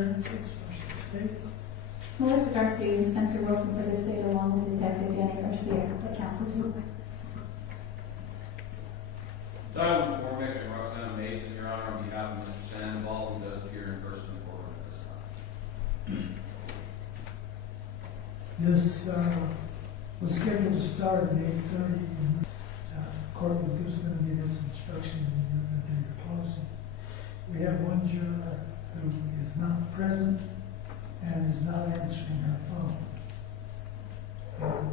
appearances for the state. Melissa Garcia and Spencer Wilson for the state, along with Detective Danny Garcia, the council too. Tyler McCormick and Roxanna Mason, Your Honor, on behalf of Mr. Sandoval, who does appear in person in court at this time. This was scheduled to start at 8:30. Court was going to give us instructions and you're going to do your closing. We have one juror who is not present and is not answering her phone. And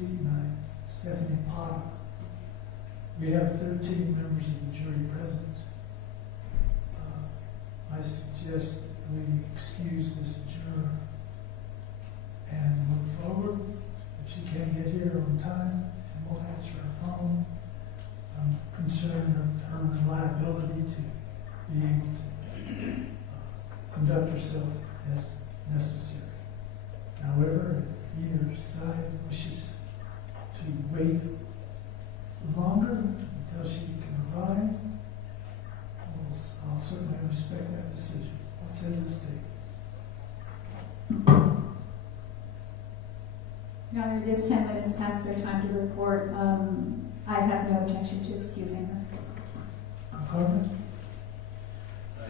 C413, Stephanie Potter. We have 13 members of the jury present. I suggest that we excuse this juror and move forward. If she can't get here on time and won't answer her phone, I'm concerned of her reliability to be able to conduct herself as necessary. However, if either side wishes to wait longer until she can arrive, I'll certainly respect that decision. What says the state? Your Honor, it is 10 minutes past their time to report. I have no objection to excusing her. McCormick?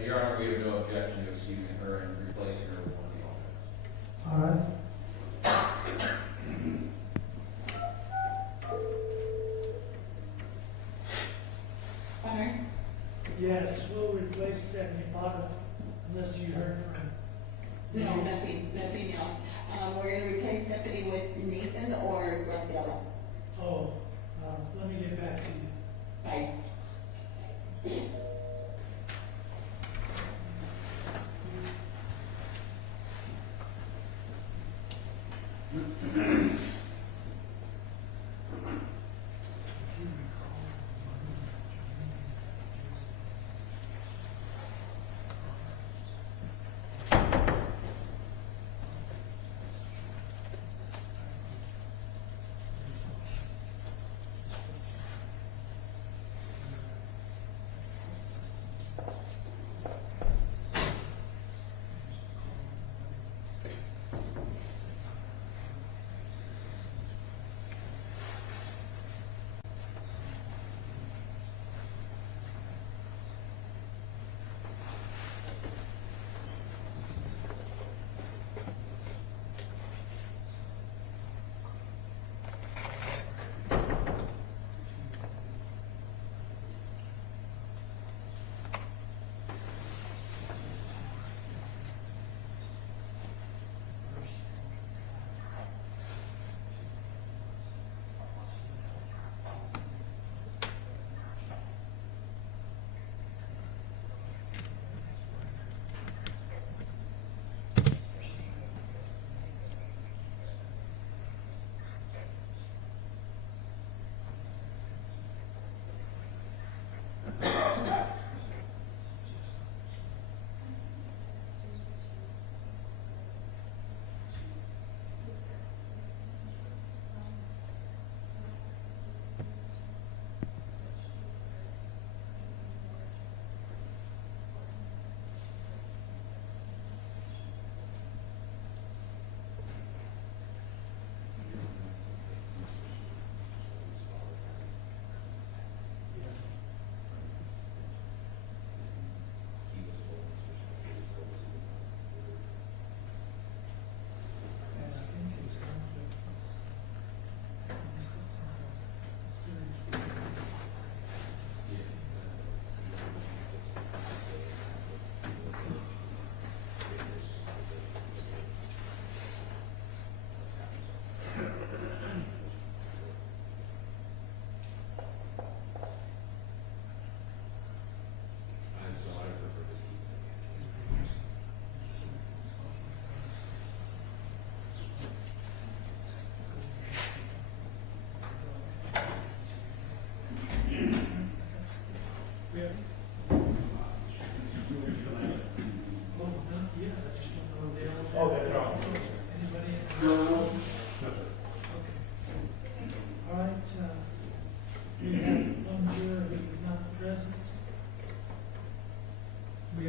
Your Honor, we have no objection to excusing her and replacing her with one of the alternates. All right. Honor? Yes, we'll replace Stephanie Potter unless you heard from No, nothing else. We're going to replace Stephanie with Nathan or Graciela. Oh, let me get back to you. Bye.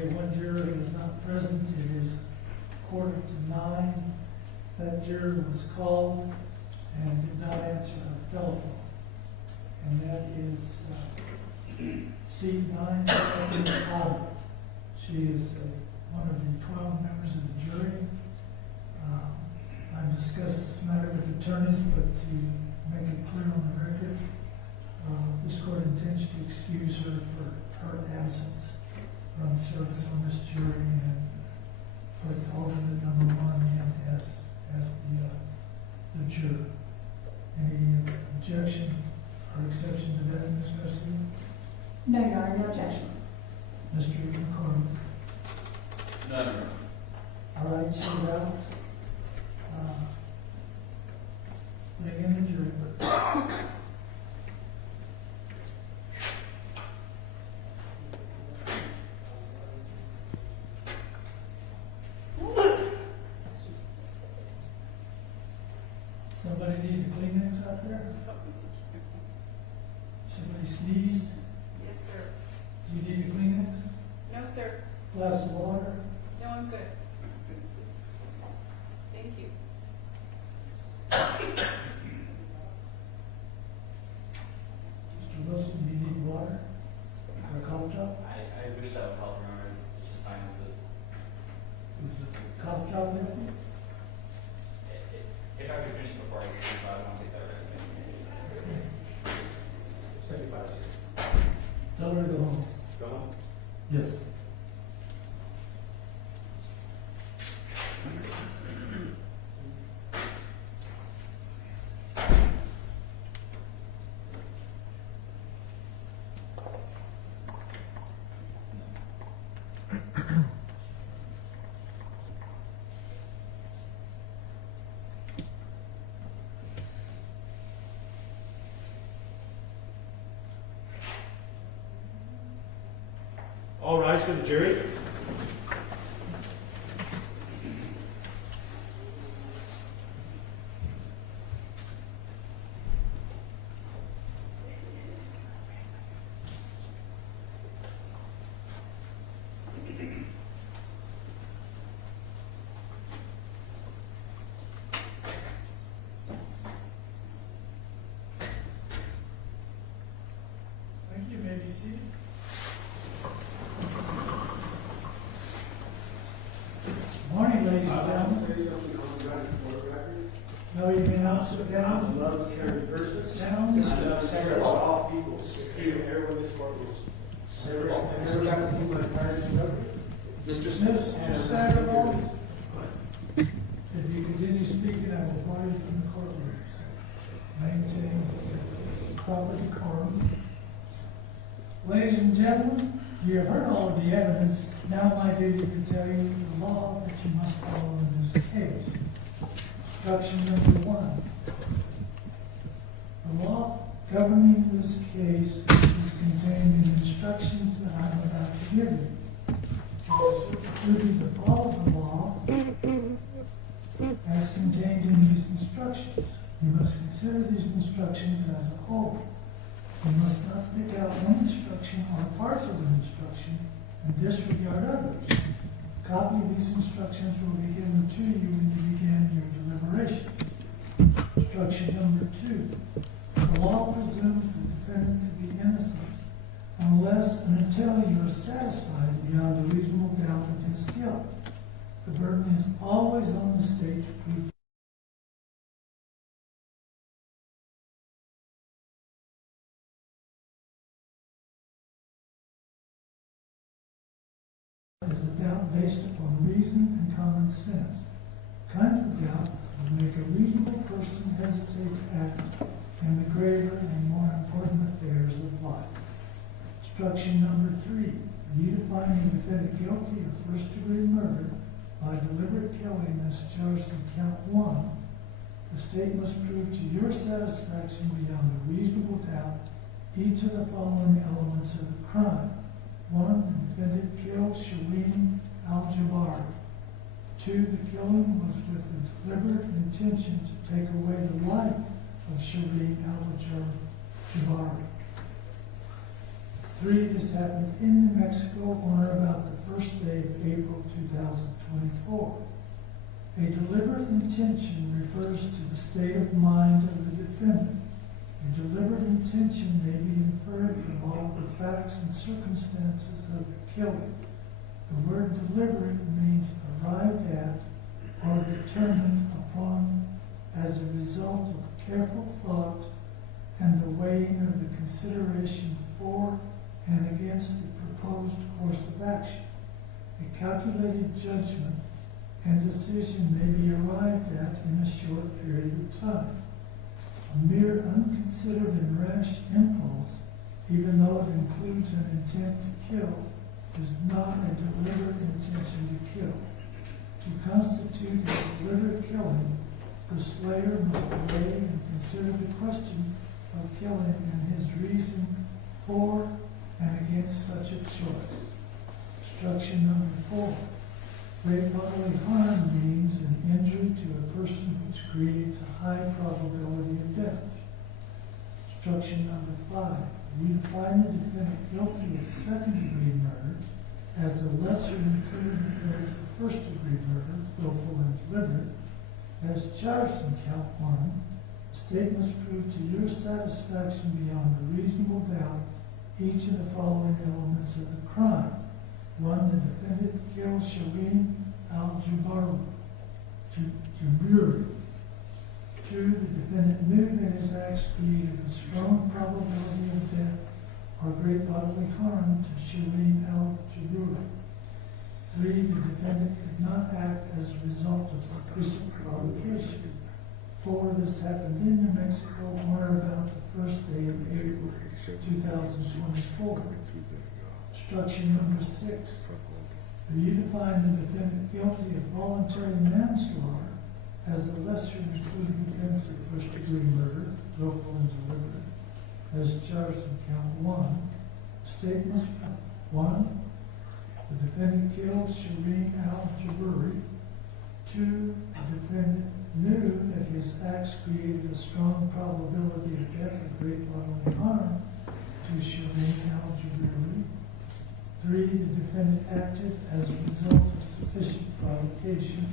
Okay, one juror is not present. It is 8:45. That juror was called and did not answer her telephone. And that is seat 9, Stephanie Potter. She is one of the 12 members of the jury. I've discussed this matter with attorneys, but to make it clear on the record, this court intends to excuse her for her absence from service on this jury and put alternate number 1 in as the juror. Any objection or exception to that, Ms. Mesilla? No, Your Honor, no objection. Mr. McCormick? None, Your Honor. All right, she's out. Putting in the jury, but somebody need a Kleenex out there? Somebody sneezed? Yes, sir. Do you need a Kleenex? No, sir. Glass of water? No, I'm good. Thank you. Mr. Wilson, do you need water? Or a cough drop? I wish that would help, Your Honor. It's just sinuses. Is a cough drop there? If I could finish before I sleep, I don't want to take that risk. 75. Tell her to go home. Go home. Yes. All rise for the jury. Thank you. May be seated. Morning, ladies and gentlemen. Say something on the record for the record. No, you may not sit I down. love caring person. Down. I love caring about all people. Everyone in this courtroom. Everyone got to see my parents' brother. Mr. Smith, Mr. Sandoval, if you continue speaking, I will bar you from the courtroom. Maintain proper decorum. Ladies and gentlemen, you have heard all of the evidence. It's now my duty to tell you the law that you must follow in this case. Instruction number 1. The law governing this case is contained in instructions that I'm about to give you. It is your duty to follow the law as contained in these instructions. You must consider these instructions as a whole. You must not pick out one instruction or parts of an instruction and disregard others. A copy of these instructions will be given to you when you begin your deliberation. Instruction number 2. The law presumes the defendant to be innocent unless and until you are satisfied beyond a reasonable doubt of his guilt. The burden is always on the state to prove is a doubt based upon reason and common sense. Kind of doubt will make a reasonable person hesitate to act in the graver and more important affairs of life. Instruction number 3. You to find the defendant guilty of first-degree murder by deliberate killing as charged in count 1. The state must prove to your satisfaction beyond a reasonable doubt each of the following elements of the crime. 1. The defendant killed Shireen Al-Jabari. 2. The killing was with the deliberate intention to take away the life of Shireen Al-Jabari. 3, this happened in New Mexico on or about the first day of April 2024. A deliberate intention refers to the state of mind of the defendant. A deliberate intention may be inferred from all the facts and circumstances of the killing. The word deliberate means arrived at or determined upon as a result of careful thought and the weighing of the consideration for and against the proposed course of action. A calculated judgment and decision may be arrived at in a short period of time. A mere unconsidered and rash impulse, even though it includes an intent to kill, is not a deliberate intention to kill. To constitute a deliberate killing, the slayer must weigh and consider the question of killing and his reason for and against such a choice. Instruction number 4. Great bodily harm means an injury to a person which creates a high probability of death. Instruction number 5. You find the defendant guilty of second-degree murder as a lesser included offense of first-degree murder, willful and deliberate, as charged in count 1. The state must prove to your satisfaction beyond a reasonable doubt each of the following elements of the crime. 1. The defendant killed Shireen al-Jabari. 2. The defendant knew that his acts created a strong probability of death or great bodily harm to Shireen al-Jabari. 3. The defendant did not act as a result of sufficient provocation. 4. This happened in New Mexico on or about the first day of April 2024. Instruction number 6. For you to find the defendant guilty of voluntary manslaughter as a lesser included offense of first-degree murder, willful and deliberate, as charged in count 1, the state must prove 1. The defendant killed Shireen al-Jabari. 2. The defendant knew that his acts created a strong probability of death or great bodily harm to Shireen al-Jabari. 3. The defendant acted as a result of sufficient provocation.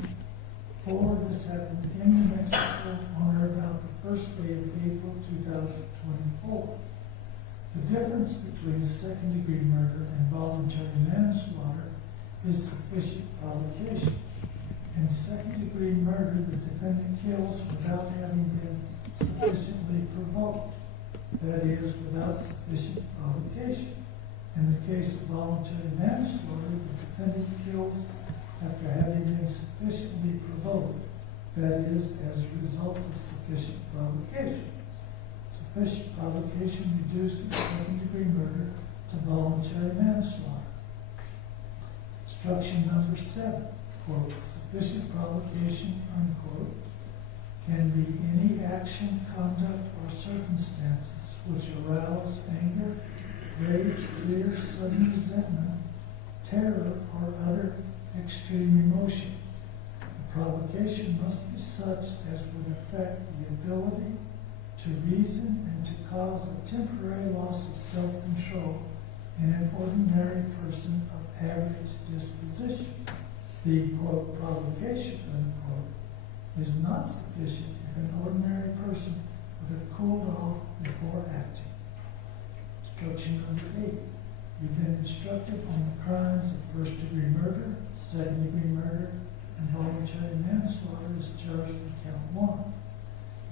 4. This happened in New Mexico on or about the first day of April 2024. The difference between second-degree murder and voluntary manslaughter is sufficient provocation. In second-degree murder, the defendant kills without having been sufficiently provoked, that is, without sufficient provocation. In the case of voluntary manslaughter, the defendant kills after having been sufficiently provoked, that is, as a result of sufficient provocation. Sufficient provocation reduces second-degree murder to voluntary manslaughter. Instruction number 7, quote, sufficient provocation, unquote, can be any action, conduct, or circumstances which arouse anger, rage, fear, sudden resentment, terror, or other extreme emotion. The provocation must be such as would affect the ability to reason and to cause a temporary loss of self-control in an ordinary person of average disposition. The, quote, provocation, unquote, is not sufficient if an ordinary person would have cooled off before acting. Instruction number 8. You've been instructed on the crimes of first-degree murder, second-degree murder, and voluntary manslaughter as charged in count 1.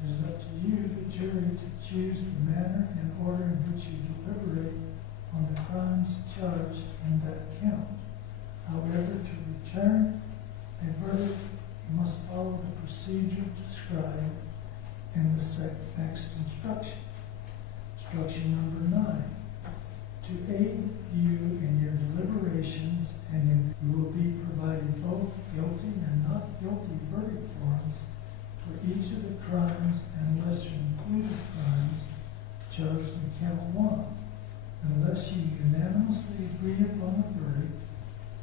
It is up to you, the jury, to choose the manner and order in which you deliberate on the crimes charged in that count. However, to return a verdict, you must follow the procedure described in the next instruction. Instruction number 9. To aid you in your deliberations, you will be provided both guilty and not guilty verdict forms for each of the crimes and lesser included crimes charged in count 1. Unless you unanimously agree upon the verdict,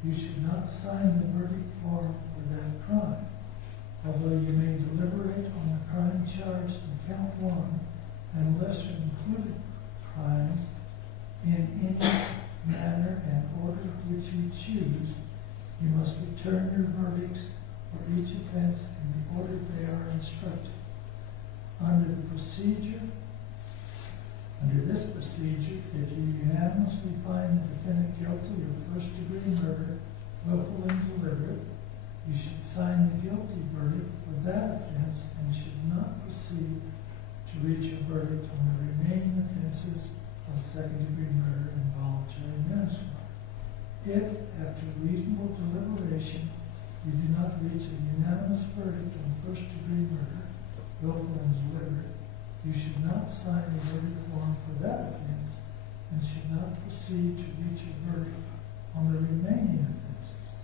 you should not sign the verdict form for that crime. Although you may deliberate on the crime charged in count 1 and lesser included crimes in any manner and order which you choose, you must return your verdicts for each offense in the order they are instructed. Under this procedure, if you unanimously find the defendant guilty of first-degree murder, willful and deliberate, you should sign the guilty verdict for that offense and should not proceed to reach a verdict on the remaining offenses of second-degree murder and voluntary manslaughter. If, after reasonable deliberation, you do not reach a unanimous verdict on first-degree murder, willful and deliberate, you should not sign a verdict form for that offense and should not proceed to reach a verdict on the remaining offenses.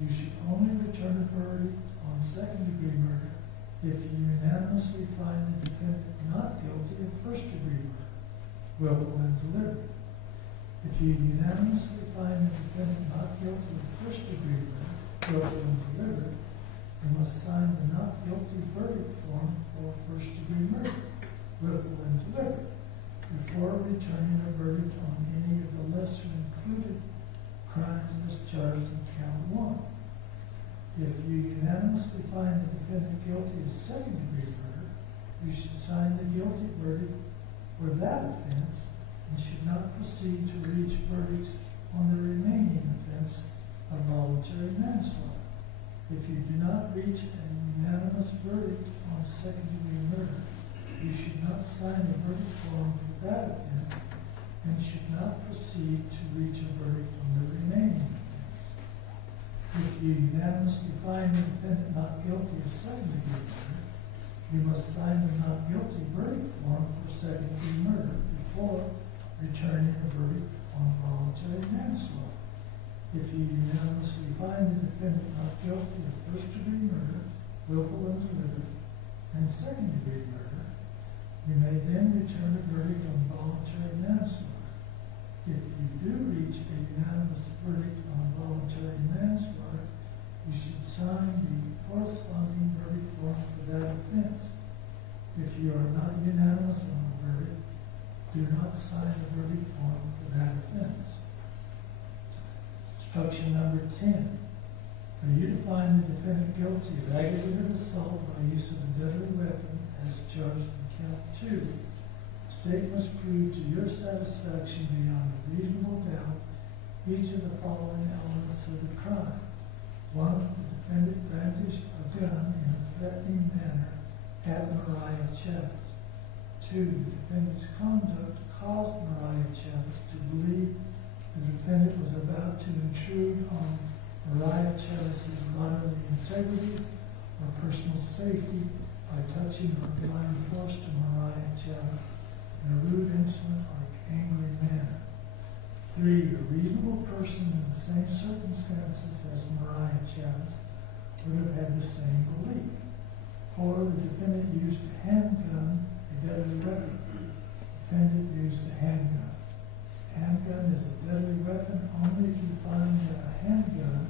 You should only return a verdict on second-degree murder if you unanimously find the defendant not guilty of first-degree murder, willful and deliberate. If you unanimously find the defendant not guilty of first-degree murder, willful and deliberate, you must sign the not guilty verdict form for first-degree murder, willful and deliberate, before returning a verdict on any of the lesser included crimes as charged in count 1. If you unanimously find the defendant guilty of second-degree murder, you should sign the guilty verdict for that offense and should not proceed to reach verdicts on the remaining offense of voluntary manslaughter. If you do not reach a unanimous verdict on second-degree murder, you should not sign a verdict form for that offense and should not proceed to reach a verdict on the remaining offense. If you unanimously find the defendant not guilty of second-degree murder, you must sign the not guilty verdict form for second-degree murder before returning a verdict on voluntary manslaughter. If you unanimously find the defendant not guilty of first-degree murder, willful and deliberate, and second-degree murder, you may then return a verdict on voluntary manslaughter. If you do reach a unanimous verdict on voluntary manslaughter, you should sign the corresponding verdict form for that offense. If you are not unanimous on the verdict, do not sign the verdict form for that offense. Instruction number 10. For you to find the defendant guilty of aggravated assault by use of a deadly weapon as charged in count 2, the state must prove to your satisfaction beyond a reasonable doubt each of the following elements of the crime. 1. The defendant brandished a gun in a threatening manner at Mariah Chavez. 2. The defendant's conduct caused Mariah Chavez to believe the defendant was about to intrude on Mariah Chavez's bodily integrity or personal safety by touching or applying force to Mariah Chavez in a rude, insolent, or angry manner. 3. A reasonable person in the same circumstances as Mariah Chavez would have had the same belief. 4. The defendant used a handgun, a deadly weapon. The defendant used a handgun. Handgun is a deadly weapon only if you find that a handgun,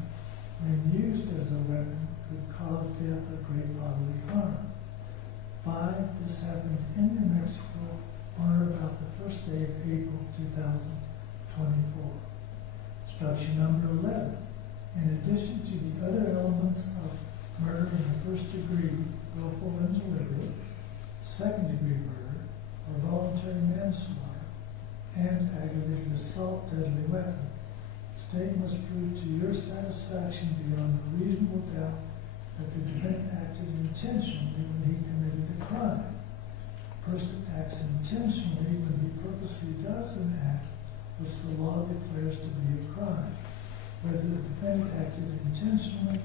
when used as a weapon, could cause death or great bodily harm. 5. This happened in New Mexico on or about the first day of April 2024. Instruction number 11. In addition to the other elements of murder in the first degree, willful and deliberate, second-degree murder, or voluntary manslaughter, and aggravated assault deadly weapon, the state must prove to your satisfaction beyond a reasonable doubt that the defendant acted intentionally when he committed the crime. A person acts intentionally when he purposely does an act which the law declares to be a crime. Whether the defendant acted intentionally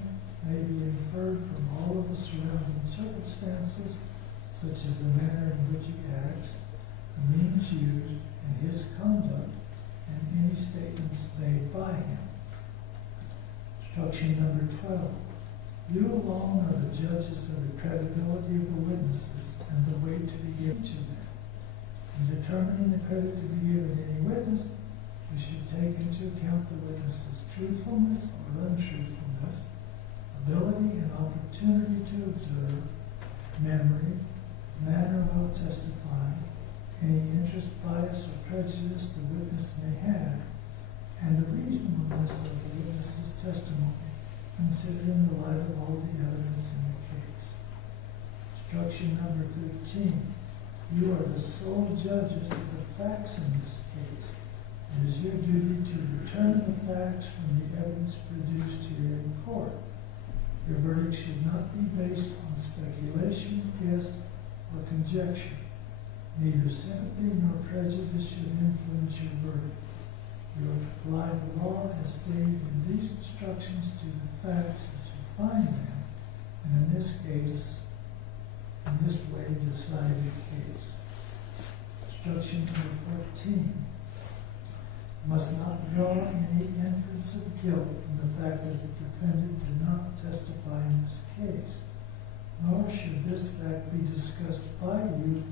may be inferred from all of the surrounding circumstances, such as the manner in which he acts, the means used, and his conduct, and any statements made by him. Instruction number 12. You alone are the judges of the credibility of the witnesses and the weight to be given to them. In determining the credit to be given any witness, you should take into account the witness's truthfulness or untruthfulness, ability and opportunity to observe, memory, manner while testifying, any interest, bias, or prejudice the witness may have, and the reasonableness of the witness's testimony, considered in the light of all the evidence in the case. Instruction number 13. You are the sole judges of the facts in this case. It is your duty to determine the facts from the evidence produced here in court. Your verdict should not be based on speculation, guess, or conjecture. Neither sympathy nor prejudice should influence your verdict. You are to apply the law as stated in these instructions to the facts as you find them, and in this case, in this way, decide the case. Instruction number 14. You must not draw any inference of guilt from the fact that the defendant did not testify in this case, nor should this fact be discussed by you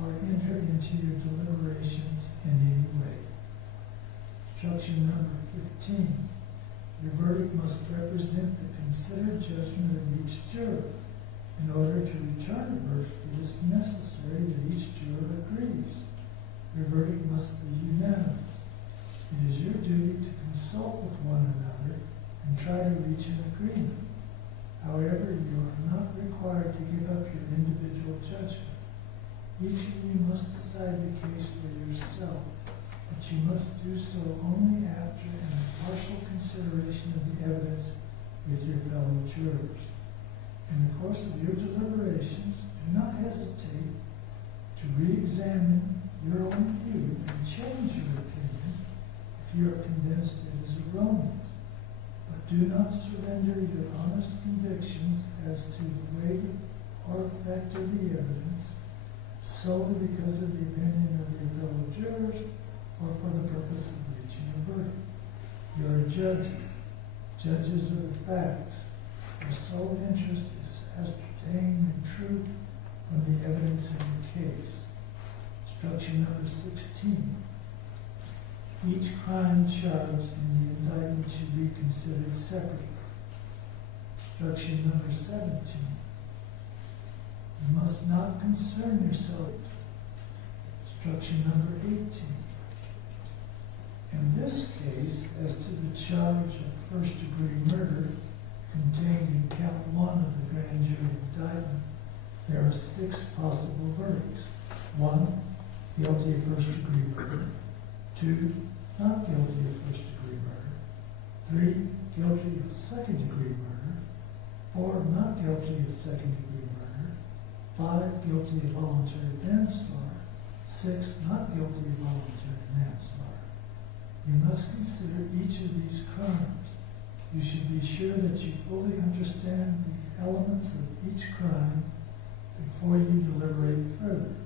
or enter into your deliberations in any way. Instruction number 15. Your verdict must represent the considered judgment of each juror. In order to return a verdict, it is necessary that each juror agrees. Your verdict must be unanimous. It is your duty to consult with one another and try to reach an agreement. However, you are not required to give up your individual judgment. Each of you must decide the case for yourself, but you must do so only after an impartial consideration of the evidence with your fellow jurors. In the course of your deliberations, do not hesitate to re-examine your own view and change your opinion if you are convinced it is erroneous. But do not surrender your honest convictions as to the weight or effect of the evidence solely because of the opinion of your fellow jurors or for the purpose of reaching a verdict. You are judges of the facts. Your sole interest is to ascertain the truth from the evidence in the case. Instruction number 16. Each crime charged in the indictment should be considered separately. Instruction number 17. You must not concern yourself. Instruction number 18. In this case, as to the charge of first-degree murder contained in count 1 of the grand jury indictment, there are 6 possible verdicts. 1, guilty of first-degree murder. 2, not guilty of first-degree murder. 3, guilty of second-degree murder. 4, not guilty of second-degree murder. 5, guilty of voluntary manslaughter. 6, not guilty of voluntary manslaughter. You must consider each of these crimes. You should be sure that you fully understand the elements of each crime before you deliberate further.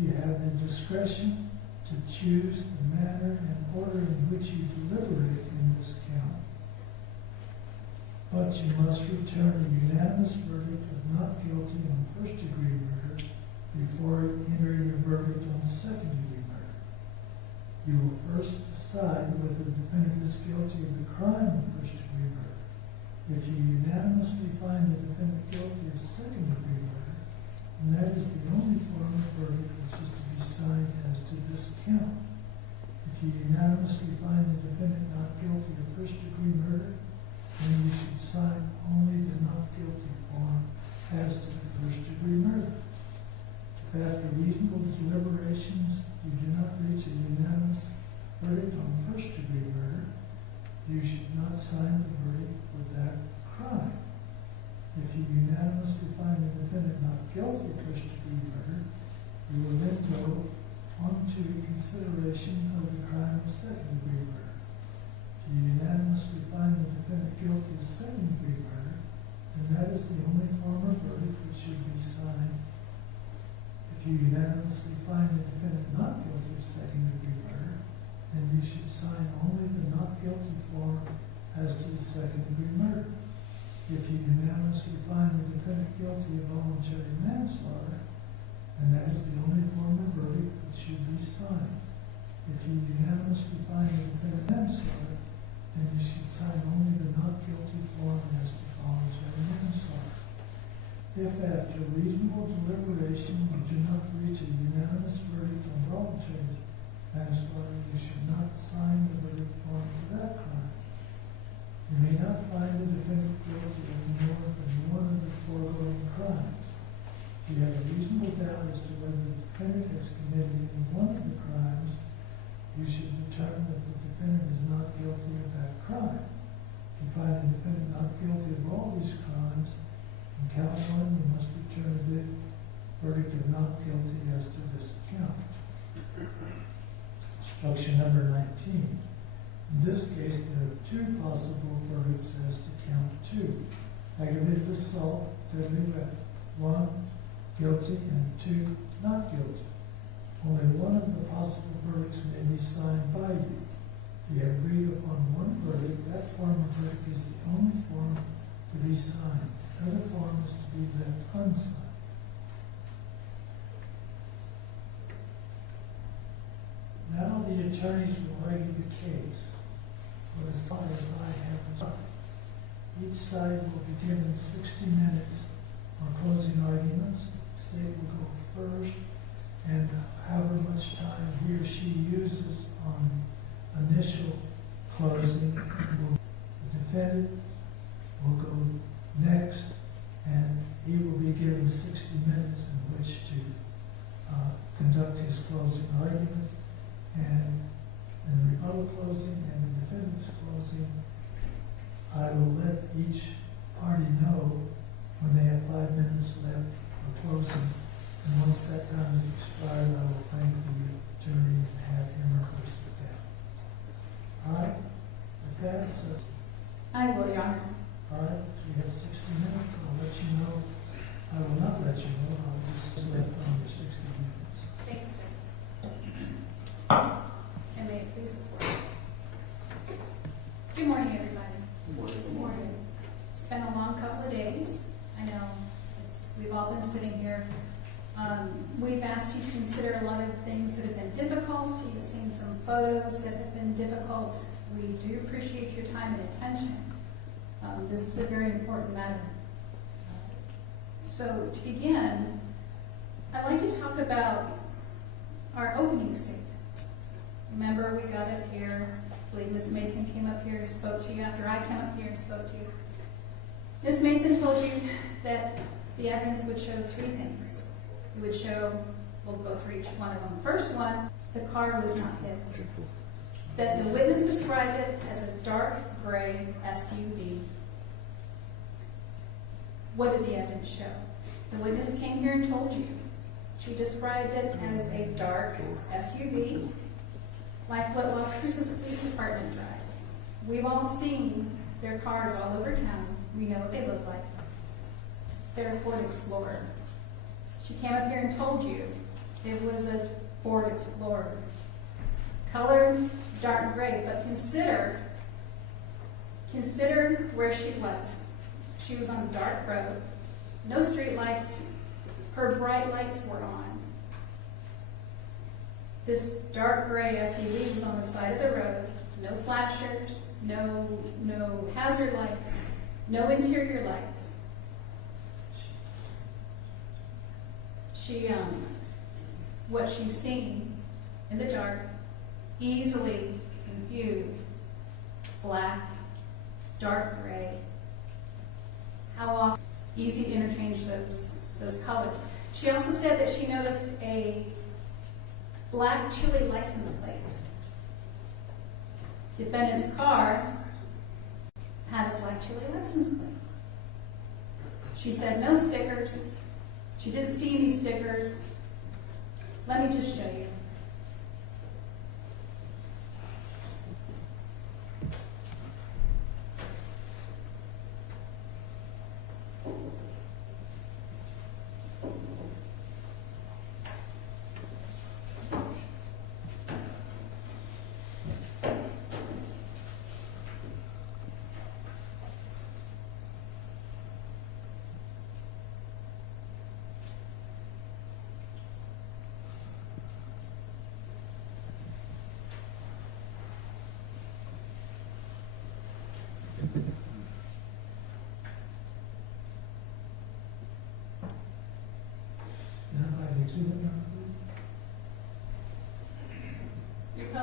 You have the discretion to choose the manner and order in which you deliberate in this count, but you must return a unanimous verdict of not guilty on first-degree murder before entering a verdict on second-degree murder. You will first decide whether the defendant is guilty of the crime of first-degree murder. If you unanimously find the defendant guilty of second-degree murder, then that is the only form of verdict which is to be signed as to this count. If you unanimously find the defendant not guilty of first-degree murder, then you should sign only the not guilty form as to the first-degree murder. If after reasonable deliberations you do not reach a unanimous verdict on first-degree murder, you should not sign the verdict for that crime. If you unanimously find the defendant not guilty of first-degree murder, you will then go on to consideration of the crime of second-degree murder. If you unanimously find the defendant guilty of second-degree murder, then that is the only form of verdict which should be signed. If you unanimously find the defendant not guilty of second-degree murder, then you should sign only the not guilty form as to the second-degree murder. If you unanimously find the defendant guilty of voluntary manslaughter, then that is the only form of verdict which should be signed. If you unanimously find the defendant manslaughter, then you should sign only the not guilty form as to voluntary manslaughter. If after reasonable deliberation you do not reach a unanimous verdict on involuntary manslaughter, you should not sign the verdict form for that crime. You may not find the defendant guilty of more than one of the foregoing crimes. If you have a reasonable doubt as to whether the defendant has committed any one of the crimes, you should determine that the defendant is not guilty of that crime. If you find the defendant not guilty of all these crimes, in count one, you must return the verdict of not guilty as to this count. Instruction number 19. In this case, there are two possible verdicts as to count 2. Aggravated assault, deadly weapon. 1, guilty, and 2, not guilty. Only one of the possible verdicts may be signed by you. If you have agreed upon one verdict, that form of verdict is the only form to be signed. The other form is to be left unsigned. Now the attorneys will argue the case for as long as I have done. Each side will be given 60 minutes for closing arguments. The state will go first, and however much time he or she uses on the initial closing, the defendant will go next, and he will be given 60 minutes in which to conduct his closing argument. And in the rebuttal closing and the defendant's closing, I will let each party know when they have 5 minutes left for closing. And once that time is expired, I will thank the attorney and have him or her sit down. All right? With that, I will, Your Honor. all right, we have 60 minutes. I'll let you know. I will not let you know. I'll just let under 60 minutes. Thank you, sir. And may it please the court. Good morning, everybody. Good morning. It's been a long couple of days. I know we've all been sitting here. We've asked you to consider a lot of things that have been difficult. You've seen some photos that have been difficult. We do appreciate your time and attention. This is a very important matter. So to begin, I'd like to talk about our opening statements. Remember, we got up here, I believe Ms. Mason came up here and spoke to you after I came up here and spoke to you. Ms. Mason told you that the evidence would show 3 things. It would show, we'll go through each one of them. The first one, the car was not his. That the witness described it as a dark gray SUV. What did the evidence show? The witness came here and told you. She described it as a dark SUV, like what Las Cruces Police Department drives. We've all seen their cars all over town. We know what they look like. They're a Ford Explorer. She came up here and told you it was a Ford Explorer. Colored dark gray, but consider where she was. She was on a dark road, no street lights, her bright lights were on. This dark gray SUV was on the side of the road, no flashers, no hazard lights, no interior lights. What she's seen in the dark, easily confused black, dark gray. How often? Easy to interchange those colors. She also said that she noticed a black Chile license plate. Defendant's car had a black Chile license plate. She said no stickers. She didn't see any stickers. Let me just show you.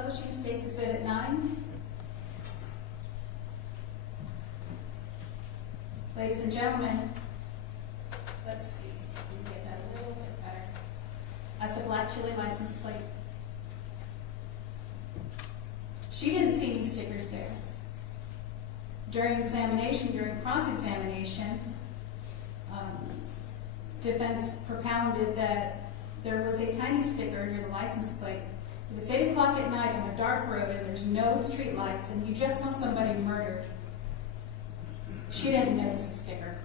Publishing States Exhibit 9. Ladies and gentlemen, let's see, we can get that a little bit better. That's a black chili license plate. She didn't see any stickers there. During examination, during cross-examination, defense propounded that there was a tiny sticker near the license plate. If it's 8 o'clock at night on a dark road and there's no street lights and you just saw somebody murdered, she didn't notice a sticker.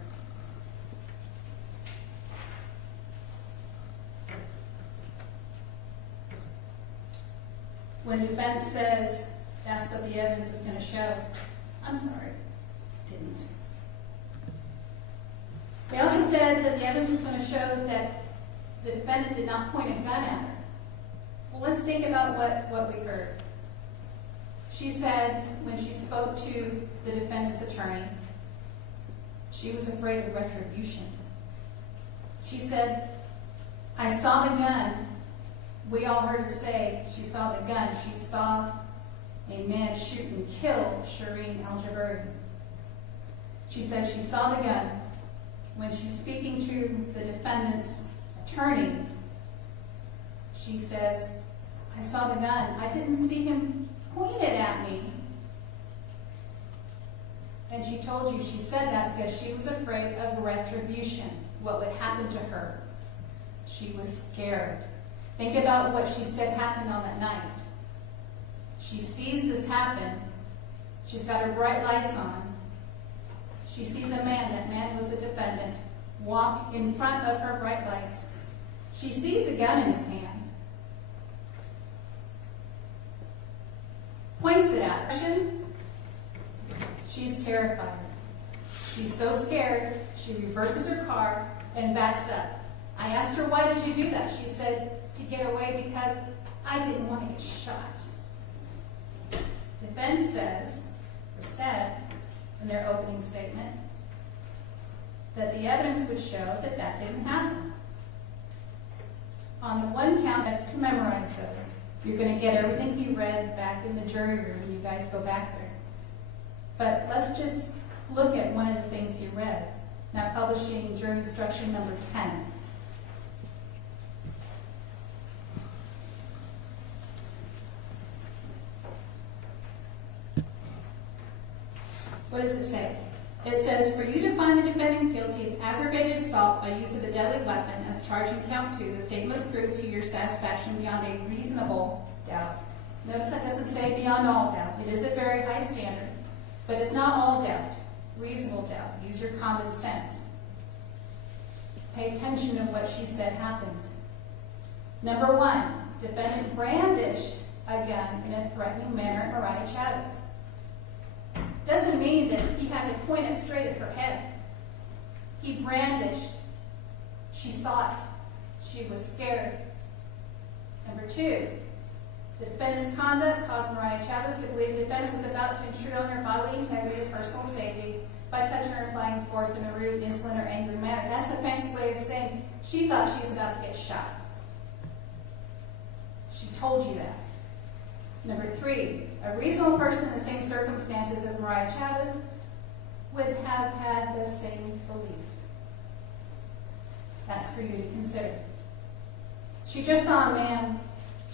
When defense says that's what the evidence is going to show, I'm sorry, didn't. They also said that the evidence was going to show that the defendant did not point a gun at her. Well, let's think about what we heard. She said when she spoke to the defendant's attorney, she was afraid of retribution. She said, I saw the gun. We all heard her say she saw the gun. She saw a man shoot and kill Shireen Al-Jabari. She said she saw the gun. When she's speaking to the defendant's attorney, she says, I saw the gun. I didn't see him pointed at me. And she told you she said that because she was afraid of retribution, what would happen to her. She was scared. Think about what she said happened on that night. She sees this happen. She's got her bright lights on. She sees a man, that man was a defendant, walk in front of her bright lights. She sees a gun in his hand. Points it at her. She's terrified. She's so scared, she reverses her car and backs up. I asked her, why did you do that? She said, to get away because I didn't want to get shot. Defense says, or said, in their opening statement, that the evidence would show that that didn't happen. On the one count, to memorize those, you're going to get everything you read back in the jury room when you guys go back there. But let's just look at one of the things you read. Now publishing jury instruction number 10. What does it say? It says, for you to find the defendant guilty of aggravated assault by use of a deadly weapon as charged in count 2, the state must prove to your satisfaction beyond a reasonable doubt. Notice that doesn't say beyond all doubt. It is a very high standard, but it's not all doubt. Reasonable doubt. Use your common sense. Pay attention to what she said happened. Number 1, defendant brandished a gun in a threatening manner at Mariah Chavez. Doesn't mean that he had to point it straight at her head. He brandished. She saw it. She was scared. Number 2, the defendant's conduct caused Mariah Chavez to believe the defendant was about to intrude on her bodily integrity and personal safety by touching her and applying force in a rude, insolent, or angry manner. That's a fancy way of saying she thought she was about to get shot. She told you that. Number 3, a reasonable person in the same circumstances as Mariah Chavez would have had the same belief. That's for you to consider. She just saw a man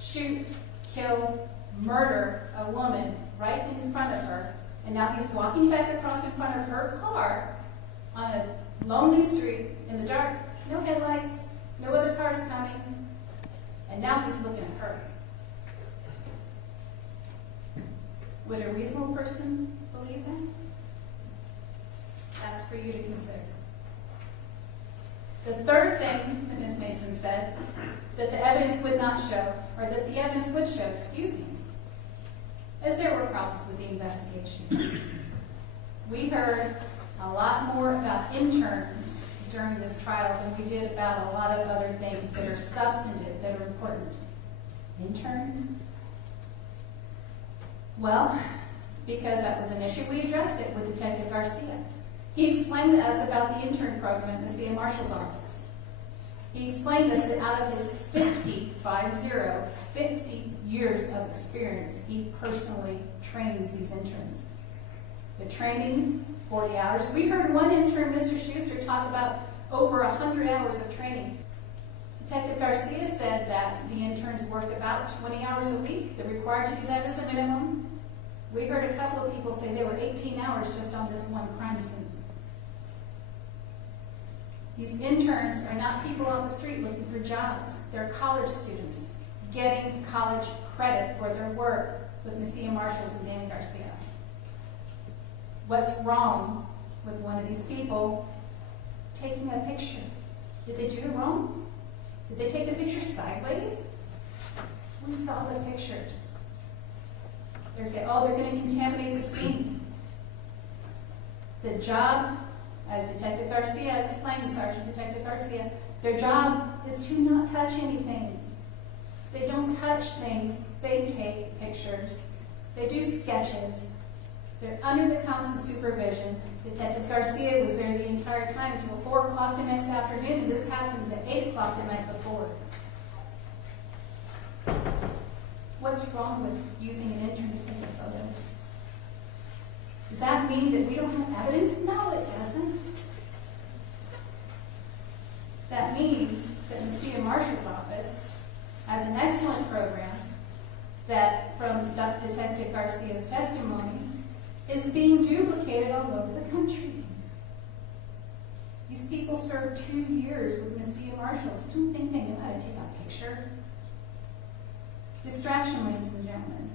shoot, kill, murder a woman right in front of her, and now he's walking back across in front of her car on a lonely street in the dark, no headlights, no other cars coming, and now he's looking at her. Would a reasonable person believe that? That's for you to consider. The third thing that Ms. Mason said that the evidence would not show, or that the evidence would show, is there were problems with the investigation. We heard a lot more about interns during this trial than we did about a lot of other things that are substantive, that are important. Interns? Well, because that was an issue, we addressed it with Detective Garcia. He explained to us about the intern program at Mesilla Marshall's office. He explained to us that out of his 50 years of experience, he personally trains these interns. The training, 40 hours. We heard one intern, Mr. Schuster, talk about over 100 hours of training. Detective Garcia said that the interns work about 20 hours a week. They're required to do that as a minimum. We heard a couple of people say they were 18 hours just on this one crime scene. These interns are not people on the street looking for jobs. They're college students getting college credit for their work with Mesilla Marshals and Danny Garcia. What's wrong with one of these people taking a picture? Did they do it wrong? Did they take the picture sideways? We saw the pictures. They say, oh, they're going to contaminate the scene. The job, as Detective Garcia explained, Sergeant Detective Garcia, their job is to not touch anything. They don't touch things. They take pictures. They do sketches. They're under the constant supervision. Detective Garcia was there the entire time until 4 o'clock the next afternoon, and this happened at 8 o'clock the night before. What's wrong with using an intern to take a photo? Does that mean that we don't have evidence? No, it doesn't. That means that Mesilla Marshal's office has an excellent program that, from Detective Garcia's testimony, is being duplicated all over the country. These people served 2 years with Mesilla Marshals. Don't think they know how to take a picture. Distraction, ladies and gentlemen.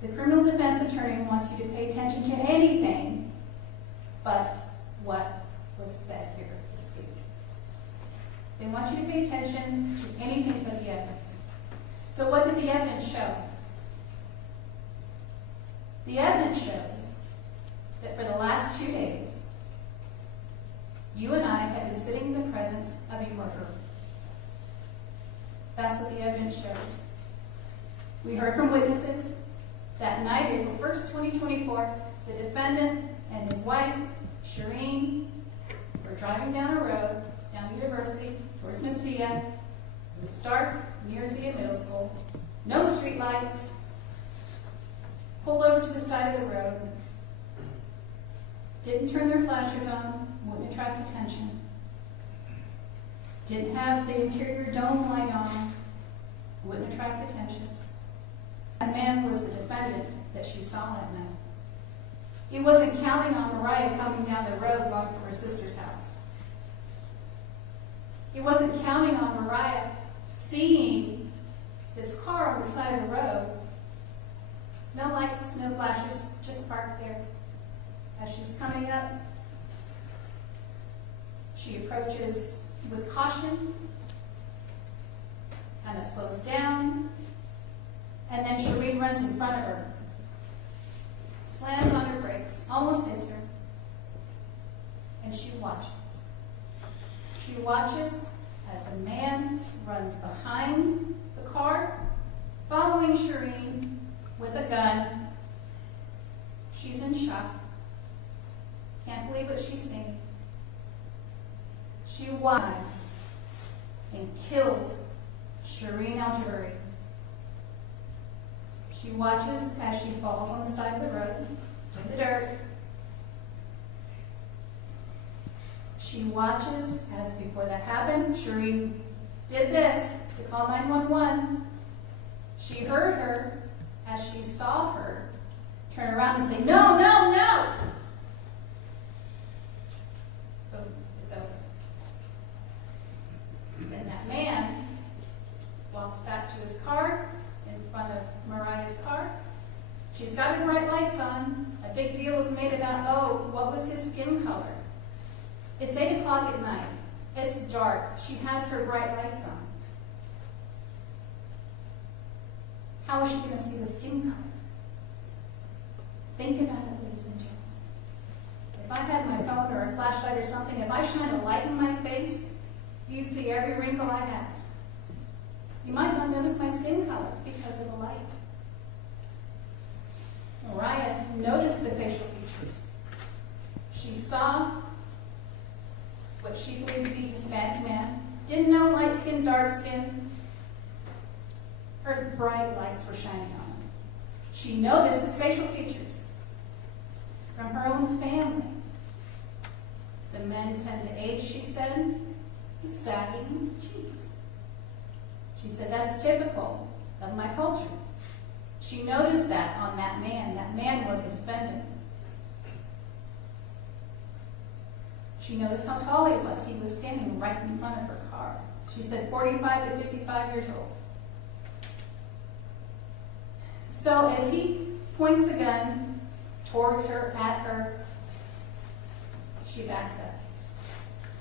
The criminal defense attorney wants you to pay attention to anything but what was said here this week. They want you to pay attention to anything but the evidence. So what did the evidence show? The evidence shows that for the last 2 days, you and I have been sitting in the presence of a murderer. That's what the evidence shows. We heard from witnesses that night, April 1st, 2024, the defendant and his wife, Shireen, were driving down a road, down University, towards Mesilla. It was dark, near Mesilla Middle School. No street lights. Pulled over to the side of the road. Didn't turn their flashers on, wouldn't attract attention. Didn't have the interior dome light on, wouldn't attract attention. That man was the defendant that she saw that night. He wasn't counting on Mariah coming down the road going from her sister's house. He wasn't counting on Mariah seeing this car on the side of the road. No lights, no flashers, just parked there. As she's coming up, she approaches with caution, kind of slows down, and then Shireen runs in front of her, slams on her brakes, almost hits her, and she watches. She watches as a man runs behind the car, following Shireen with a gun. She's in shock. Can't believe what she's seeing. She winds and kills Shireen Al-Jabari. She watches as she falls on the side of the road in the dirt. She watches as, before that happened, Shireen did this to call 911. She heard her as she saw her turn around and say, "No, no, no!" Boom, it's over. Then that man walks back to his car in front of Mariah's car. She's got her bright lights on. A big deal was made about, oh, what was his skin color? It's 8 o'clock at night. It's dark. She has her bright lights on. How is she going to see the skin color? Think about it, ladies and gentlemen. If I had my phone or a flashlight or something, if I shine a light in my face, you'd see every wrinkle I have. You might not notice my skin color because of the light. Mariah noticed the facial features. She saw what she believed to be a Hispanic man Didn't know light skin, dark skin. Her bright lights were shining on him. She noticed his facial features from her own family. The men tend to age, she said, with sagging cheeks. She said, that's typical of my culture. She noticed that on that man. That man was a defendant. She noticed how tall he was. He was standing right in front of her car. She said 45 to 55 years old. So as he points the gun towards her, at her, she backs up.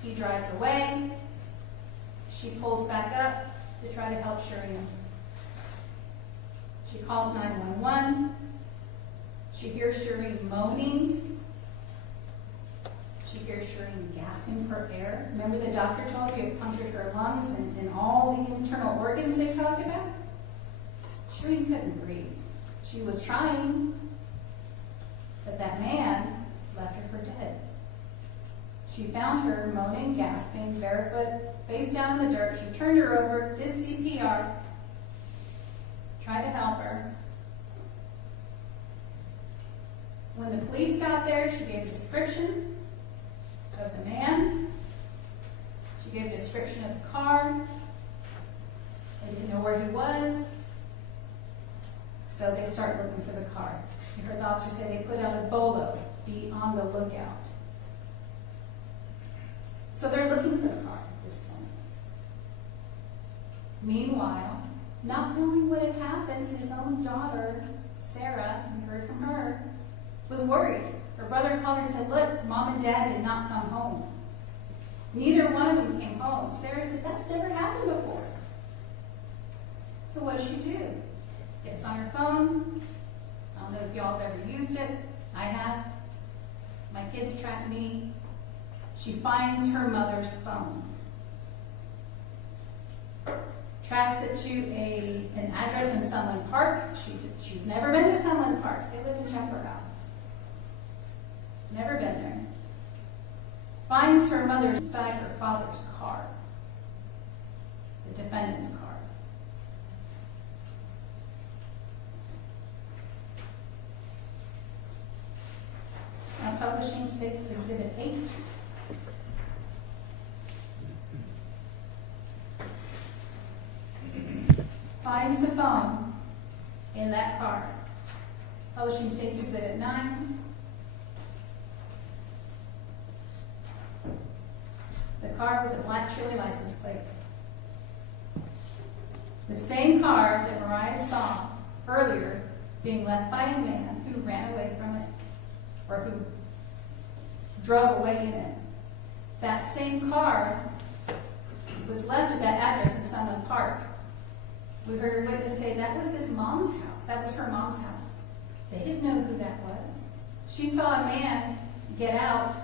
He drives away. She pulls back up to try to help Shireen. She calls 911. She hears Shireen moaning. She hears Shireen gasping for air. Remember the doctor told you it punctured her lungs and all the internal organs they talked about? Shireen couldn't breathe. She was trying, but that man left her for dead. She found her moaning, gasping, barefoot, face down in the dirt. She turned her over, did CPR, tried to help her. When the police got there, she gave a description of the man. She gave a description of the car. They didn't know where he was. So they start looking for the car. You heard the officer say they put out a bolo, be on the lookout. So they're looking for the car at this point. Meanwhile, not knowing what had happened, his own daughter, Sarah, we heard from her, was worried. Her brother called her and said, look, Mom and Dad did not come home. Neither one of them came home. Sarah said, that's never happened before. So what does she do? Gets on her phone. I don't know if y'all have ever used it. I have. My kids track me. She finds her mother's phone. Tracks it to an address in Sunland Park. She's never been to Sunland Park. They live in Chaparral. Never been there. Finds her mother inside her father's car. The defendant's car. Now, Publishing States Exhibit 8. Finds the phone in that car. Publishing States Exhibit 9. The car with the black Chile license plate. The same car that Mariah saw earlier being left by a man who ran away from it, or who drove away in it. That same car was left at that address in Sunland Park. We heard a witness say that was his mom's house. That was her mom's house. They didn't know who that was. She saw a man get out,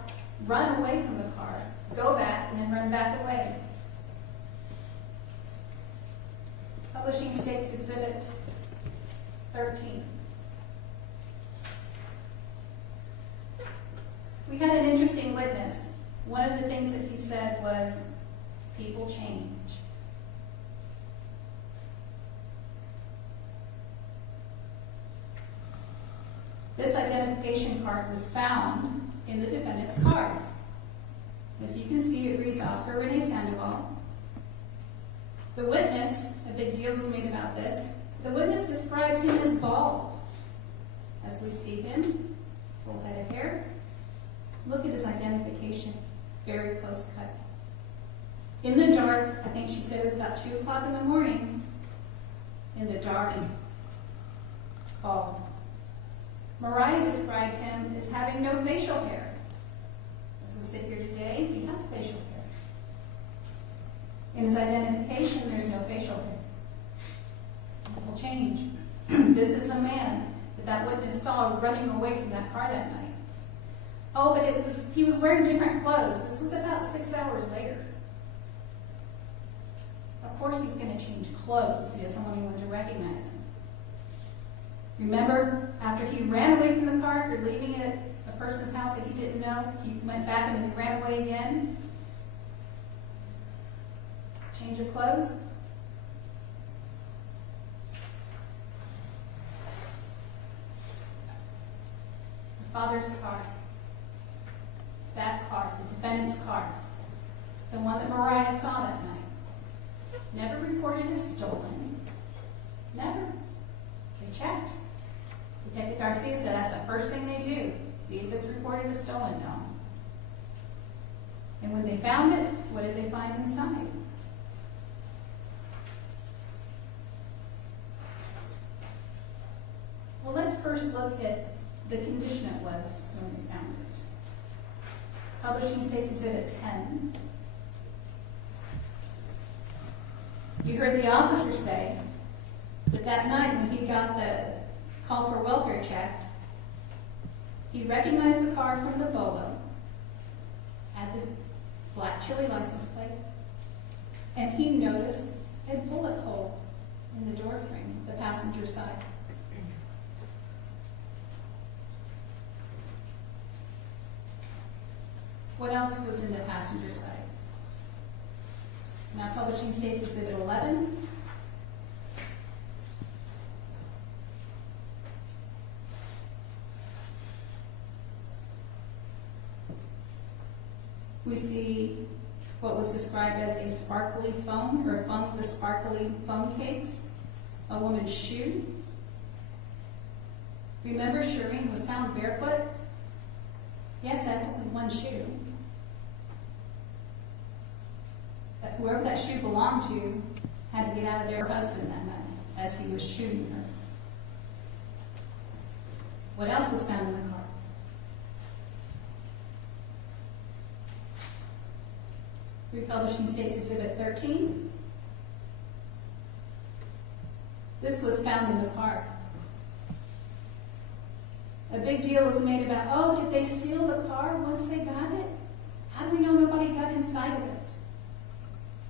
run away from the car, go back, and then run back away. Publishing States Exhibit 13. We had an interesting witness. One of the things that he said was, people change. This identification card was found in the defendant's car. As you can see, it reads Oscar Rene Sandoval. The witness, a big deal was made about this, the witness described him as bald. As we see him, full head of hair. Look at his identification, very close cut. In the dark, I think she said it was about 2 o'clock in the morning, in the dark, bald. Mariah described him as having no facial hair. As we sit here today, he has facial hair. In his identification, there's no facial hair. It will change. This is the man that witness saw running away from that car that night. Oh, but he was wearing different clothes. This was about 6 hours later. Of course he's going to change clothes. He doesn't want anyone to recognize him. Remember, after he ran away from the car, after leaving it at a person's house that he didn't know, he went back and then ran away again. Change of clothes. The father's car. That car, the defendant's car. The one that Mariah saw that night. Never reported as stolen. Never. They checked. Detective Garcia said that's the first thing they do. See if it's reported as stolen. No. And when they found it, what did they find inside? Well, let's first look at the condition it was when they found it. Publishing States Exhibit 10. You heard the officer say that that night when he got the call for welfare check, he recognized the car from the Bolo, had this black chili license plate, and he noticed a bullet hole in the door frame, the passenger side. What else was in the passenger side? Now, Publishing States Exhibit 11. We see what was described as a sparkly phone, or a phone with a sparkly phone case, a woman's shoe. Remember, Shireen was found barefoot? Yes, that's only one shoe. But whoever that shoe belonged to had to get out of their husband that night as he was shooting her. What else was found in the car? Republishing States Exhibit 13. This was found in the car. A big deal was made about, oh, did they seal the car once they got it? How do we know nobody got inside of it?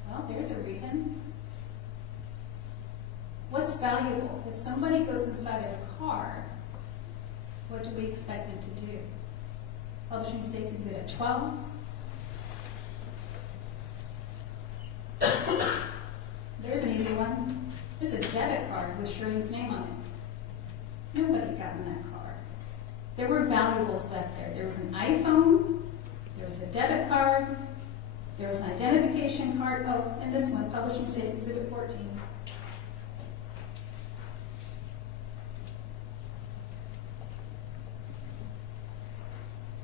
Well, there's a reason. What's valuable? If somebody goes inside of a car, what do we expect them to do? Publishing States Exhibit 12. There's an easy one. There's a debit card with Shireen's name on it. Nobody got in that car. There were valuables left there. There was an iPhone, there was a debit card, there was an identification card. Oh, and this one, Publishing States Exhibit 14.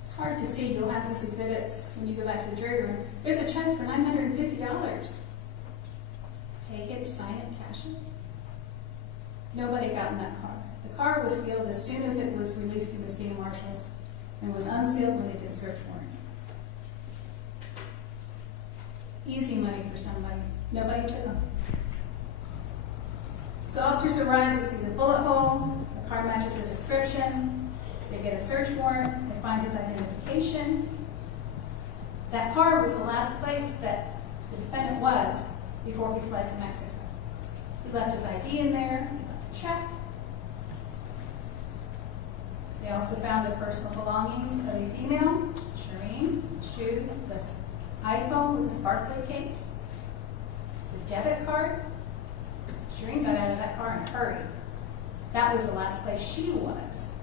It's hard to see. You'll have these exhibits when you go back to the jury room. There's a check for $950. Take it, sign it, cash it. Nobody got in that car. The car was sealed as soon as it was released to the city marshals and was unsealed when they did search warrant. Easy money for somebody. Nobody took them. So officers arrive, they see the bullet hole, the car matches the description, they get a search warrant, they find his identification. That car was the last place that the defendant was before he fled to Mexico. He left his ID in there, he left a check. They also found the personal belongings of a female, Shireen, shoe, this iPhone with a sparkly case, the debit card. Shireen got out of that car in a hurry. That was the last place she was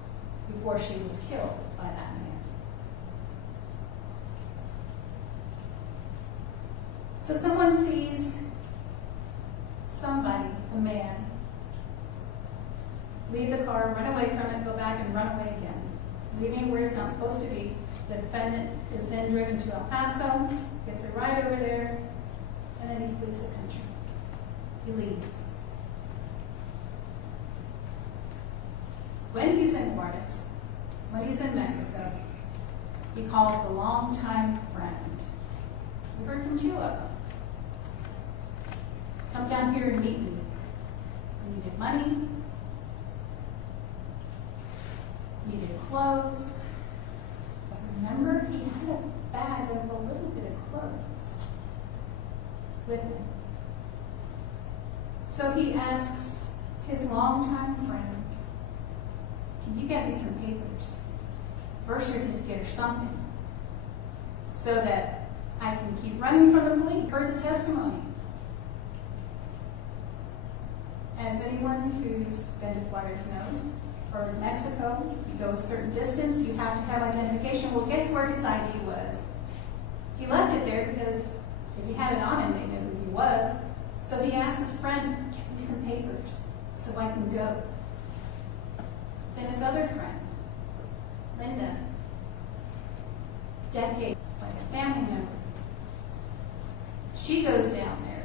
before she was killed by that man. So someone sees somebody, a man, leave the car, run away from it, go back and run away again, leaving where it's not supposed to be. The defendant is then driven to El Paso, gets a ride over there, and then he flees the country. He leaves. When he's in Juarez, when he's in Mexico, he calls a longtime friend. We heard from two of them. Come down here and meet me. We needed money. Needed clothes. But remember, he had a bag of a little bit of clothes with him. So he asks his longtime friend, can you get me some papers, birth certificate or something, so that I can keep running from the police? Heard the testimony. as anyone who's been to Juarez knows, or Mexico, you go a certain distance, you have to have identification. Well, guess where his ID was? He left it there because if he had it on him, they knew who he was. So he asked his friend, "Get me some papers so I can go." Then his other friend, Linda, decades, like a family member, she goes down there.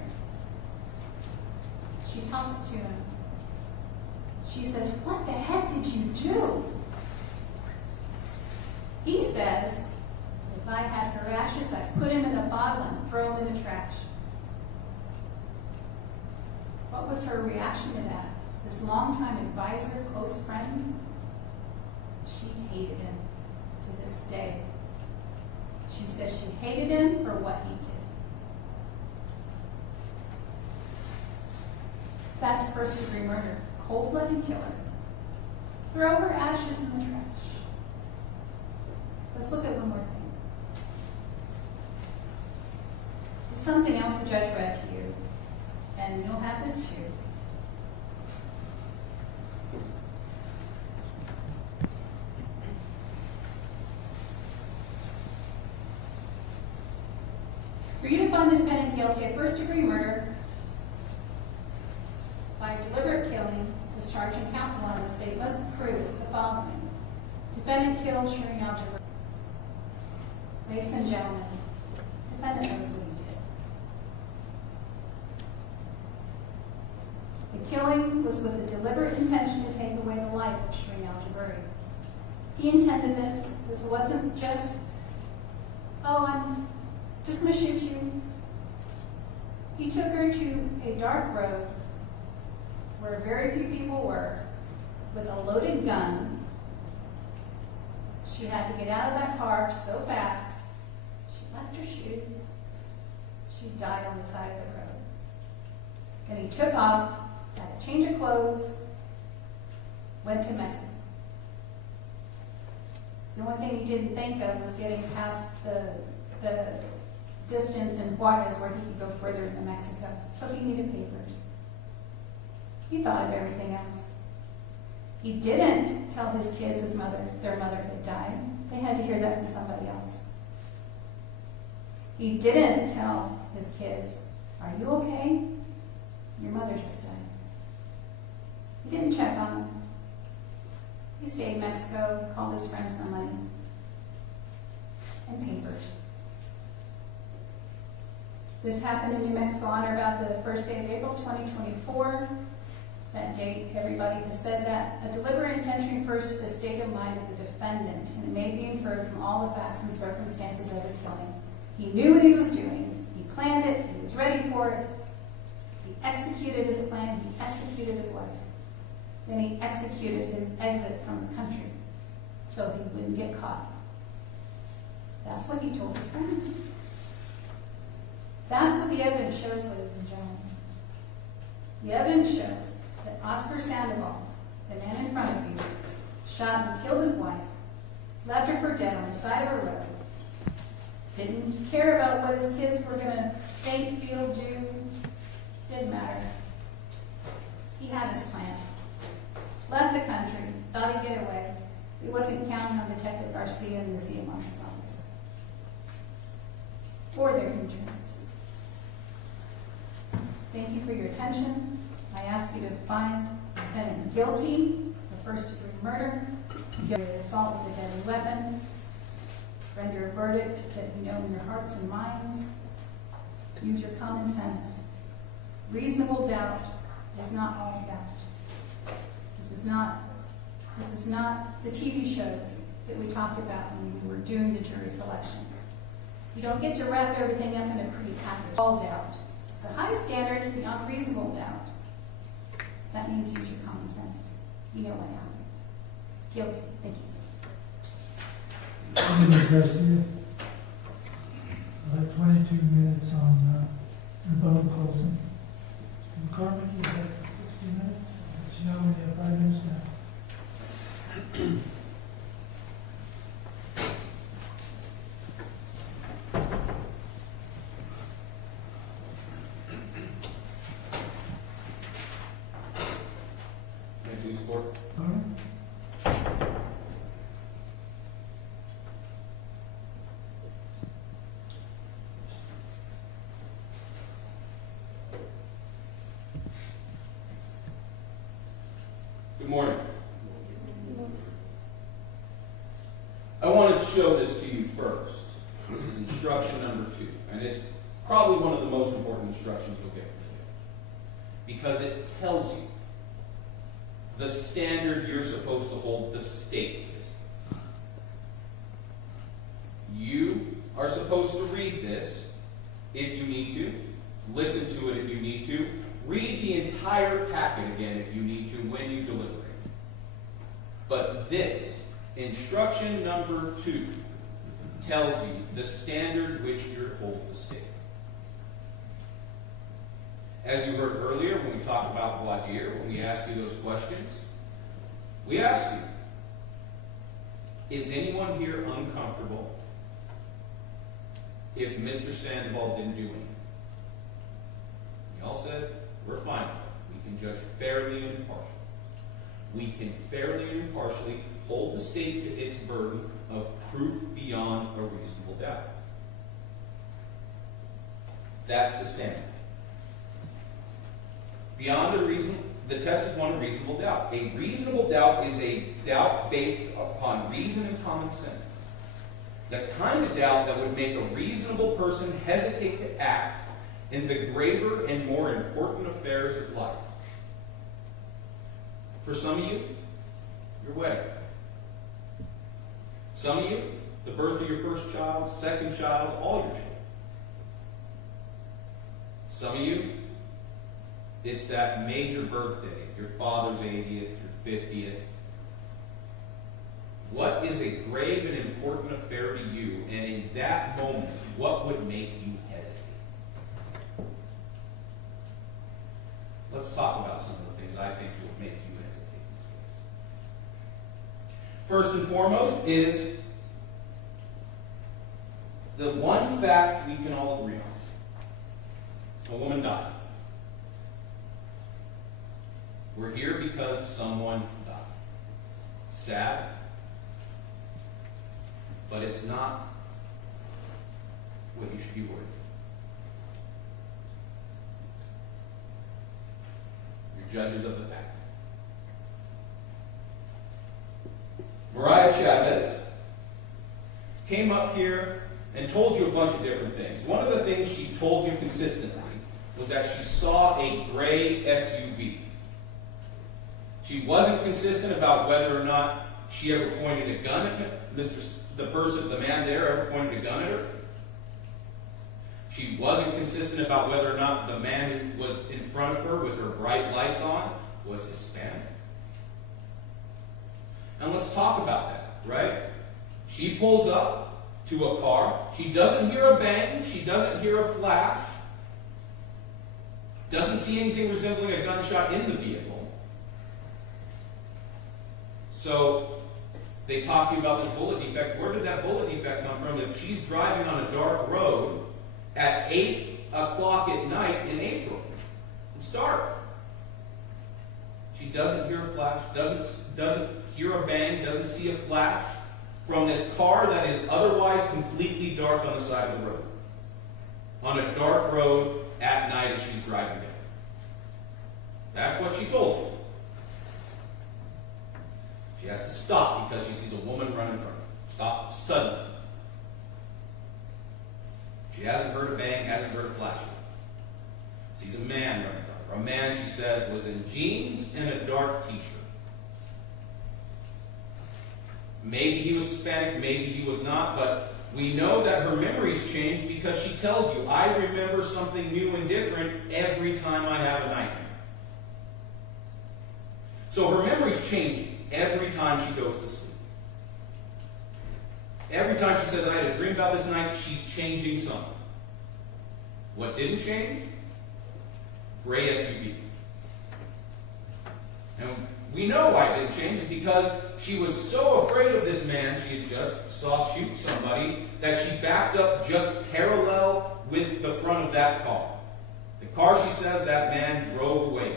She talks to him. She says, "What the heck did you do?" He says, "If I had her ashes, I'd put him in a bottle and throw him in the trash." What was her reaction to that? This longtime advisor, close friend, she hated him to this day. She says she hated him for what he did. That's first-degree murder. Cold-blooded killer. Throw her ashes in the trash. Let's look at one more thing. This is something else the judge read to you, and you'll have this too. For you to find the defendant guilty of first-degree murder by deliberate killing, as charged in count 1, the state must prove the following. Defendant killed Shireen Al-Jabbar. Ladies and gentlemen, defendant knows what he did. The killing was with the deliberate intention to take away the life of Shireen Al-Jabbar. He intended this. This wasn't just, "Oh, I'm just going to shoot you." He took her to a dark road where very few people were, with a loaded gun. She had to get out of that car so fast. She left her shoes. She died on the side of the road. And he took off, had a change of clothes, went to Mexico. The only thing he didn't think of was getting past the distance in Juarez where he could go further into Mexico. So he needed papers. He thought of everything else. He didn't tell his kids their mother had died. They had to hear that from somebody else. He didn't tell his kids, "Are you okay? Your mother just died." He didn't check on them. He stayed in Mexico, called his friends for money and papers. This happened in New Mexico on or about the first day of April 2024. That date, everybody has said that. A deliberate intention refers to the state of mind of the defendant, and it may be inferred from all the facts and circumstances of the killing. He knew what he was doing. He planned it. He was ready for it. He executed his plan. He executed his wife. Then he executed his exit from the country so he wouldn't get caught. That's what he told his friends. That's what the evidence shows, ladies and gentlemen. The evidence shows that Oscar Sandoval, the man in front of you, shot and killed his wife, left her for dead on the side of a road, didn't care about what his kids were going to think, feel, do, didn't matter. He had his plan. Left the country, thought he'd get away. He wasn't counting on Detective Garcia and the Mesilla Market's office or their interns. Thank you for your attention. I ask you to find the defendant guilty of first-degree murder, guilty of assault with a deadly weapon, render a verdict that you know in your hearts and minds. Use your common sense. Reasonable doubt is not all doubt. This is not the TV shows that we talked about when we were doing the jury selection. You don't get to wrap everything up in a pretty package. All doubt. It's a high standard beyond reasonable doubt. That means use your common sense. You know what happened. Guilty. Thank you. Thank you, Ms. Garcia. We'll have 22 minutes on rebuttal closing. Mr. McCormick, you have 60 minutes. I'll let you know when you have 5 minutes now. I wanted to show this to you first. This is instruction number 2, and it's probably one of the most important instructions you'll get from me, because it tells you the standard you're supposed to hold the state is. You are supposed to read this if you need to, listen to it if you need to, read the entire packet again if you need to when you deliberate. But this, instruction number 2, tells you the standard which you're to hold the state. As you heard earlier when we talked about voir dire, when we asked you those questions, we asked you, is anyone here uncomfortable if Mr. Sandoval didn't do anything? You all said, we're fine with it. We can judge fairly and impartially. We can fairly and impartially hold the state to its burden of proof beyond a reasonable doubt. That's the standard. Beyond a reason, the test is one of reasonable doubt. A reasonable doubt is a doubt based upon reason and common sense. The kind of doubt that would make a reasonable person hesitate to act in the graver and more important affairs of life. For some of you, your wedding. Some of you, the birth of your first child, second child, all your children. Some of you, it's that major birthday, your father's 80th, your 50th. What is a grave and important affair to you? And in that moment, what would make you hesitate? Let's talk about some of the things I think would make you hesitate in this case. First and foremost is the one fact we can all agree on. A woman died. We're here because someone died. Sad, but it's not what you should be worried about. You're judges of the fact. Mariah Chavez came up here and told you a bunch of different things. One of the things she told you consistently was that she saw a gray SUV. She wasn't consistent about whether or not she ever pointed a gun at the man there ever pointed a gun at her. She wasn't consistent about whether or not the man who was in front of her with her bright lights on was Hispanic. And let's talk about that, right? She pulls up to a car. She doesn't hear a bang. She doesn't hear a flash. Doesn't see anything resembling a gunshot in the vehicle. So they talk to you about this bullet defect. Where did that bullet defect come from? If she's driving on a dark road at 8 o'clock at night in April, it's dark. She doesn't hear a flash, doesn't hear a bang, doesn't see a flash from this car that is otherwise completely dark on the side of the road. On a dark road at night as she's driving down. That's what she told you. She has to stop because she sees a woman running from her. Stop suddenly. She hasn't heard a bang, hasn't heard a flash. Sees a man running from her. A man, she says, was in jeans and a dark t-shirt. Maybe he was Hispanic, maybe he was not, but we know that her memories changed because she tells you, I remember something new and different every time I have a nightmare. So her memory's changing every time she goes to sleep. Every time she says, I had a dream about this night, she's changing something. What didn't change? Gray SUV. And we know why it didn't change, is because she was so afraid of this man she had just saw shoot somebody that she backed up just parallel with the front of that car. The car, she says, that man drove away.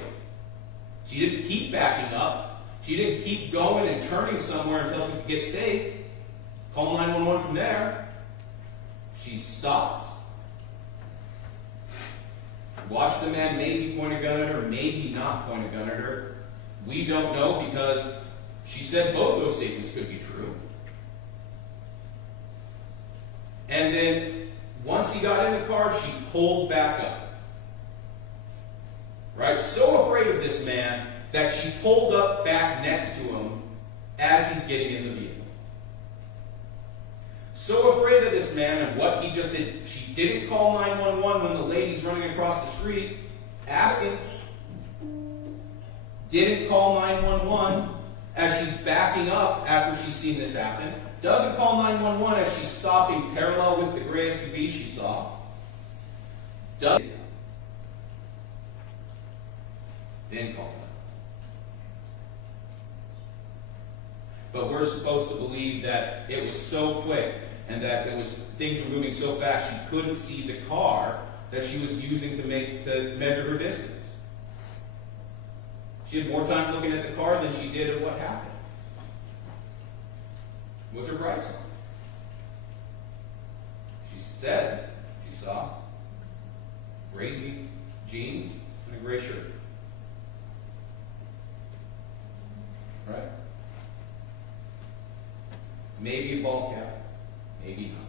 She didn't keep backing up. She didn't keep going and turning somewhere until she could get safe. Call 911 from there. She stopped. Watched the man maybe point a gun at her, maybe not point a gun at her. We don't know because she said both those statements could be true. And then, once he got in the car, she pulled back up. Right? So afraid of this man that she pulled up back next to him as he's getting in the vehicle. So afraid of this man and what he just did. She didn't call 911 when the lady's running across the street asking. Didn't call 911 as she's backing up after she's seen this happen. Doesn't call 911 as she's stopping parallel with the gray SUV she saw. Then calls 911. But we're supposed to believe that it was so quick and that things were moving so fast she couldn't see the car that she was using to measure her distance. She had more time looking at the car than she did at what happened. With her brights on. She said she saw gray jeans and a gray shirt. Right? Maybe a ball cap, maybe not.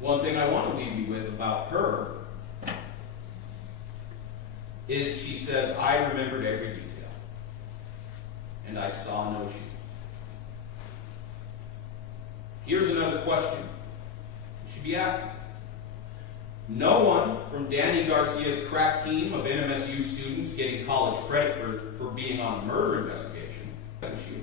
One thing I want to leave you with about her is she says, I remembered every detail. And I saw no shoes. Here's another question you should be asking. No one from Danny Garcia's crack team of NMSU students getting college credit for being on a murder investigation had a shoe.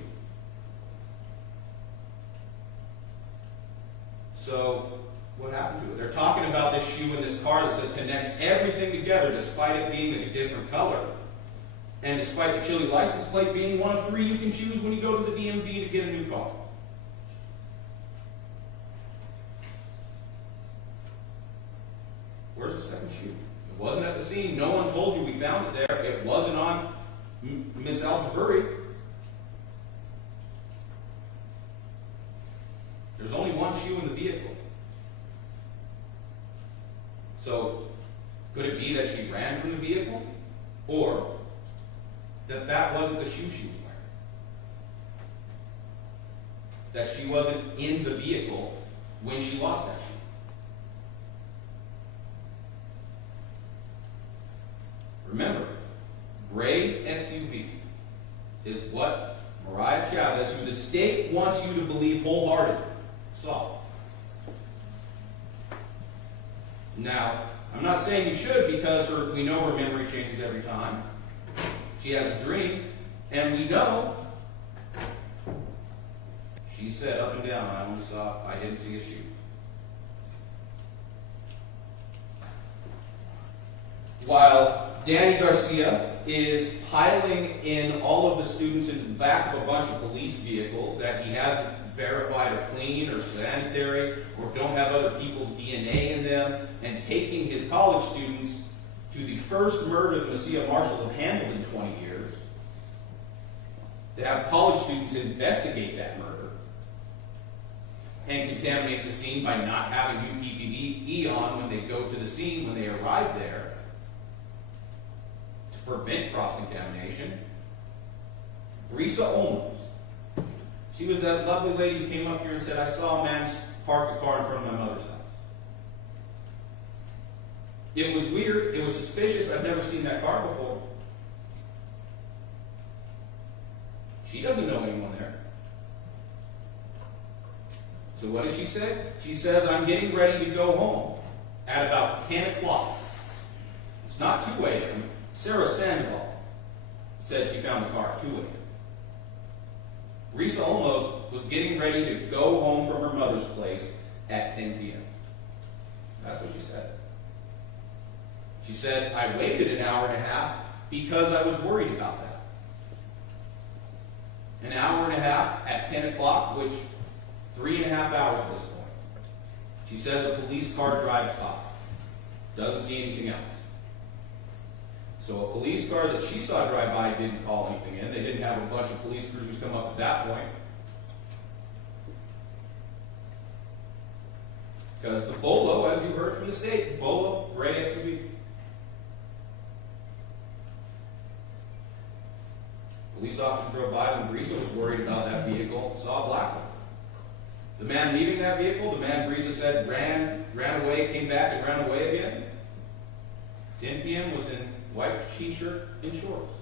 So, what happened to it? They're talking about this shoe in this car that says connects everything together despite it being a different color. And despite the Chile license plate being one of 3 you can choose when you go to the DMV to get a new car. Where's the second shoe? It wasn't at the scene. No one told you we found it there. It wasn't on Miss Algeburi. There's only one shoe in the vehicle. So, could it be that she ran from the vehicle? Or that wasn't the shoe she was wearing? That she wasn't in the vehicle when she lost that shoe? Remember, gray SUV is what Mariah Chavez, who the state wants you to believe wholeheartedly, saw. Now, I'm not saying you should because we know her memory changes every time. She has a dream, and we know she said up and down, I didn't see a shoe. While Danny Garcia is piling in all of the students in the back of a bunch of police vehicles that he hasn't verified are clean or sanitary or don't have other people's DNA in them, and taking his college students to the first murder the Mesilla marshals have handled in 20 years, to have college students investigate that murder and contaminate the scene by not having UPPE on when they go to the scene, when they arrive there, to prevent cross-contamination. Risa Olmos. She was that lovely lady who came up here and said, I saw a man park a car in front of my mother's house. It was weird. It was suspicious. I've never seen that car before. She doesn't know anyone there. So what does she say? She says, I'm getting ready to go home at about 10 o'clock. It's not 2 a.m. Sarah Sandoval said she found the car at 2 a.m. Risa Olmos was getting ready to go home from her mother's place at 10 p.m. That's what she said. She said, I waited an hour and a half because I was worried about that. An hour and a half at 10 o'clock, which 3.5 hours at this point. She says a police car drives by. Doesn't see anything else. So a police car that she saw drive by didn't call anything in. They didn't have a bunch of police cruisers come up at that point. Because the Bolo, as you heard from the state, Bolo, gray SUV. Police officer drove by when Risa was worried about that vehicle, saw a black one. The man leaving that vehicle, the man Breeza said ran away, came back and ran away again. 10 p.m. was in white t-shirt and shorts.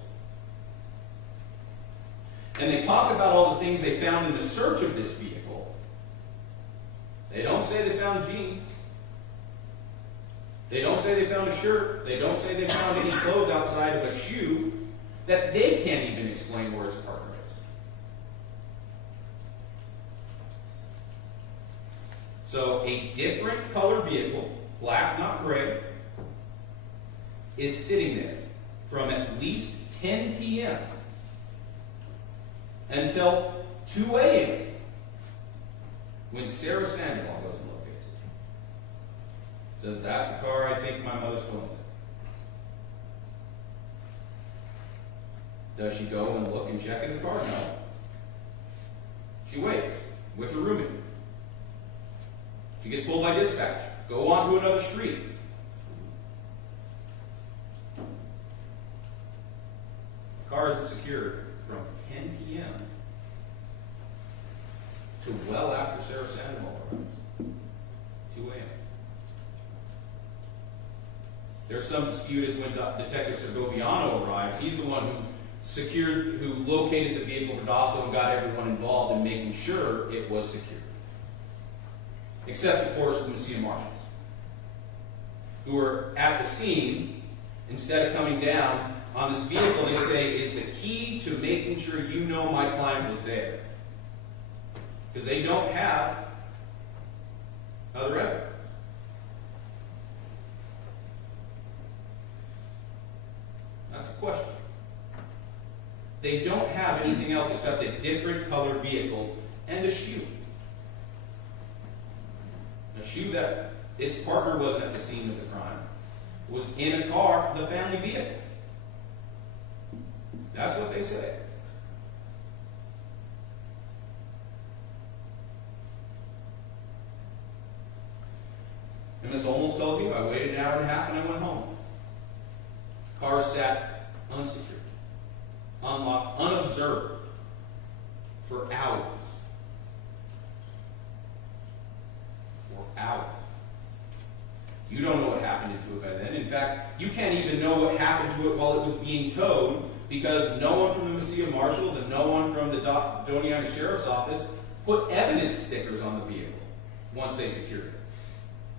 And they talk about all the things they found in the search of this vehicle. They don't say they found jeans. They don't say they found a shirt. They don't say they found any clothes outside of a shoe that they can't even explain where his partner is. So a different color vehicle, black, not gray, is sitting there from at least 10 p.m. until 2 a.m. when Sarah Sandoval goes and locates it. Says, that's the car I think my mother's phone is in. Does she go and look and check in the car? No. She waits with her roommate. She gets told by dispatch, go on to another street. The car isn't secured from 10 p.m. to well after Sarah Sandoval arrives. 2 a.m. There's some dispute as when Detective Segoviano arrives. He's the one who located the vehicle for Dasso and got everyone involved in making sure it was secured. Except, of course, the Mesilla marshals, who were at the scene. Instead of coming down on this vehicle, they say, is the key to making sure you know my client was there. Because they don't have other evidence. That's a question. They don't have anything else except a different colored vehicle and a shoe. A shoe that its partner wasn't at the scene of the crime. It was in a car, the family vehicle. That's what they say. And Miss Olmos tells you, I waited an hour and a half and I went home. Car sat unsecured, unlocked, unobserved for hours. For hours. You don't know what happened to it by then. In fact, you can't even know what happened to it while it was being towed because no one from the Mesilla Marshals and no one from the Doñana Sheriff's Office put evidence stickers on the vehicle once they secured it.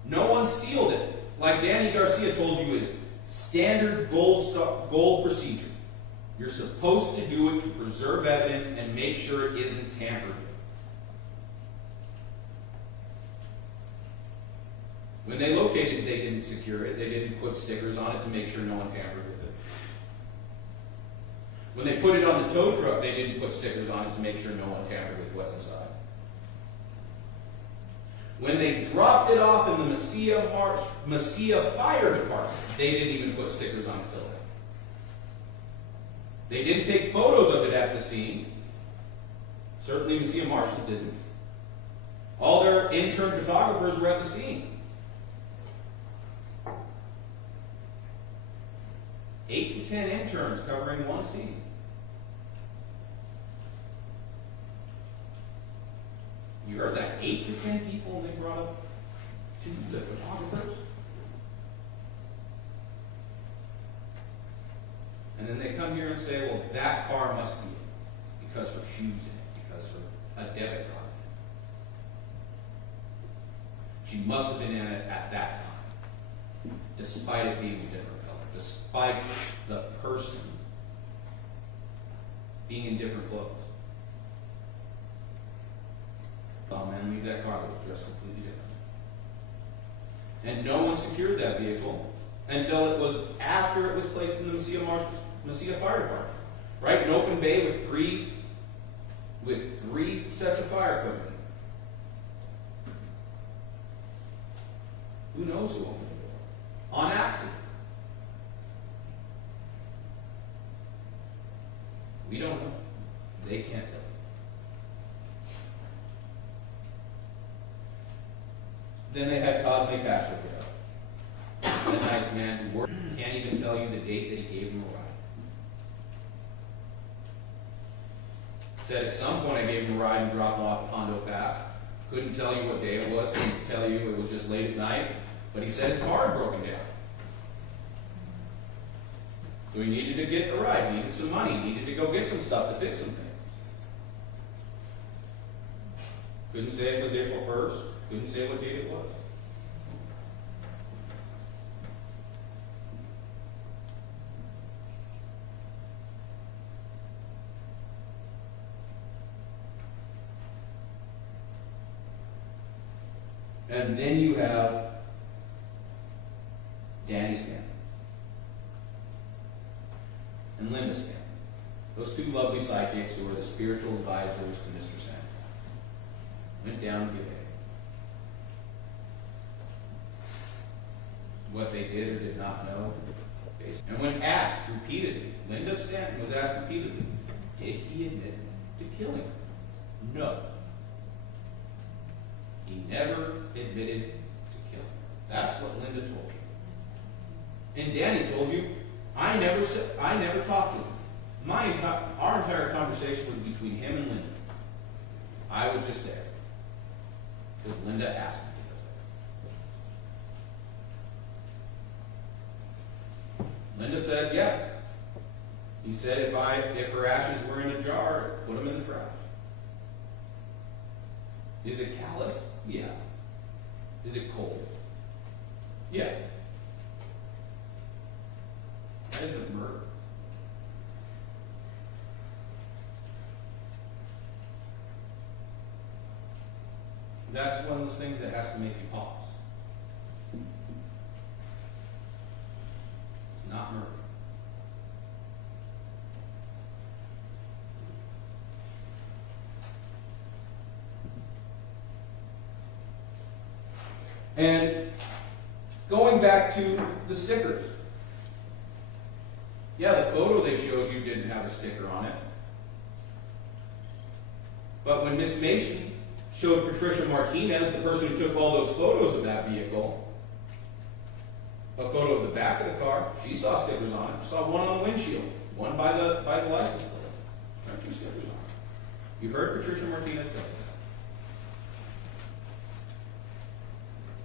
No one sealed it, like Danny Garcia told you is standard gold procedure. You're supposed to do it to preserve evidence and make sure it isn't tampered with. When they located it, they didn't secure it. They didn't put stickers on it to make sure no one tampered with it. When they put it on the tow truck, they didn't put stickers on it to make sure no one tampered with what's inside. When they dropped it off in the Mesilla Fire Department, they didn't even put stickers on it till then. They didn't take photos of it at the scene. Certainly Mesilla Marshals didn't. All their intern photographers were at the scene. 8 to 10 interns covering one scene. You heard that? 8 to 10 people and they brought up 2 the photographers. And then they come here and say, well, that car must be it because her shoes in it, because her a debit card. She must have been in it at that time, despite it being a different color, despite the person being in different clothes. Oh man, leave that car, it was dressed completely different. And no one secured that vehicle until it was after it was placed in the Mesilla Fire Department. Right? An open bay with three sets of fire equipment. Who knows who opened the door? On accident. We don't know. They can't tell. Then they had Cosme Castro get up. That nice man who worked, can't even tell you the date that he gave him a ride. Said at some point I gave him a ride and dropped him off at Hondo Pass. Couldn't tell you what day it was, couldn't tell you it was just late at night, but he said his car had broken down. So he needed to get a ride, needed some money, needed to go get some stuff to fix some things. Couldn't say it was April 1st, couldn't say what date it was. And then you have Danny Stanton and Linda Stanton, those two lovely psychics who are the spiritual advisors to Mr. Sandoval. Went down to give aid. What they did or did not know. And when asked repeatedly, Linda Stanton was asked repeatedly, did he admit to killing her? No. He never admitted to killing her. That's what Linda told you. And Danny told you, I never talked to him. Our entire conversation was between him and Linda. I was just there. Because Linda asked me to. Linda said, yeah. He said if her ashes were in a jar, put them in the trash. Is it callous? Yeah. Is it cold? Yeah. That isn't murder. That's one of those things that has to make you pause. It's not murder. And going back to the stickers. Yeah, the photo they showed you didn't have a sticker on it. But when Miss Mason showed Patricia Martinez, the person who took all those photos of that vehicle, a photo of the back of the car, she saw stickers on it. Saw one on the windshield, one by the license plate. There are two stickers on it. You heard Patricia Martinez tell you that.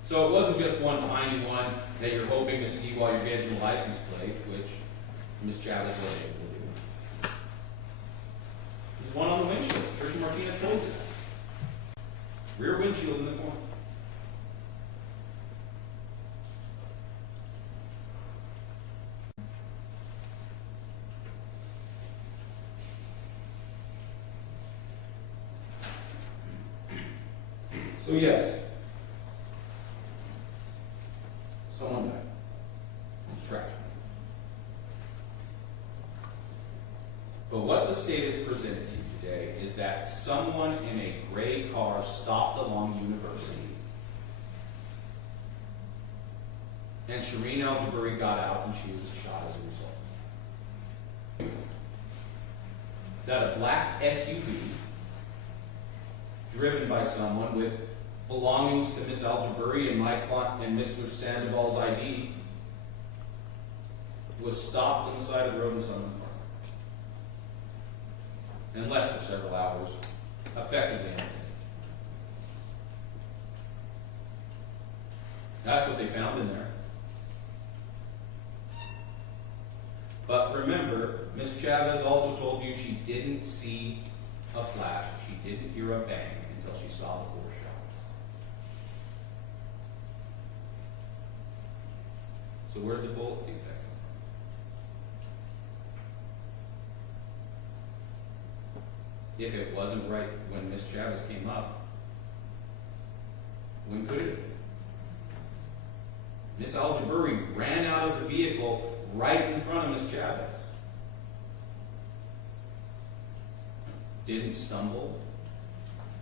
So it wasn't just one tiny one that you're hoping to see while you're getting the license plate, which Ms. Chavez was able to do. There's one on the windshield. Patricia Martinez told you that. Rear windshield in the corner. So yes, someone died. It's tragic. But what the state has presented to you today is that someone in a gray car stopped along University, and Shireen Al-Jabari got out and she was shot as a result. That a black SUV driven by someone with belongings to Miss Al-Jabari and Mr. Sandoval's ID was stopped on the side of the road in Summerlin Park and left for several hours, effectively unattended. That's what they found in there. But remember, Ms. Chavez also told you she didn't see a flash, she didn't hear a bang until she saw the 4 shots. So where did the bullet defect come? If it wasn't right when Ms. Chavez came up, when could it have been? Miss Al-Jabari ran out of the vehicle right in front of Miss Chavez. Didn't stumble.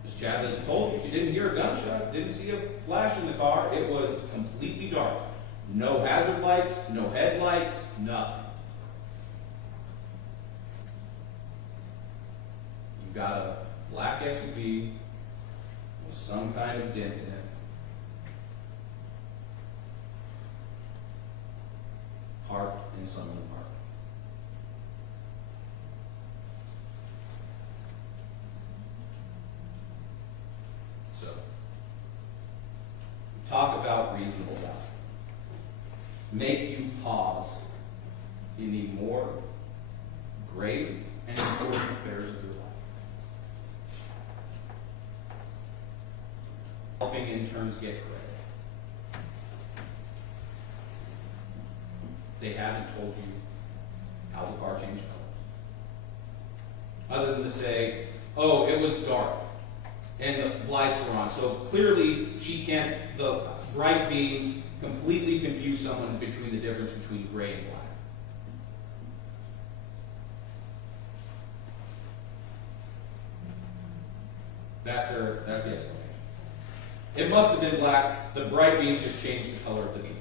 Miss Chavez told you she didn't hear a gunshot, didn't see a flash in the car. It was completely dark. No hazard lights, no headlights, nothing. You got a black SUV with some kind of dent in it. Parked in Summerlin Park. So, talk about reasonable doubt. Make you pause in the more grave and important affairs of your life. Helping interns get credit. They haven't told you how the car changed colors. Other than to say, oh, it was dark and the lights were on. So clearly the bright beams completely confuse someone between the difference between gray and black. That's the explanation. It must have been black. The bright beams just changed the color of the beam.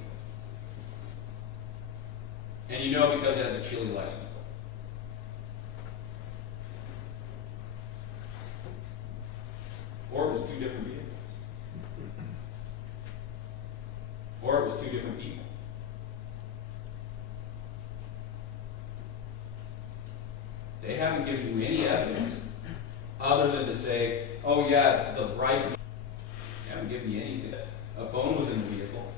And you know because it has a Chile license plate. Or it was two different vehicles. Or it was two different people. They haven't given you any evidence other than to say, oh yeah, the brights. They haven't given you anything. A phone was in the vehicle.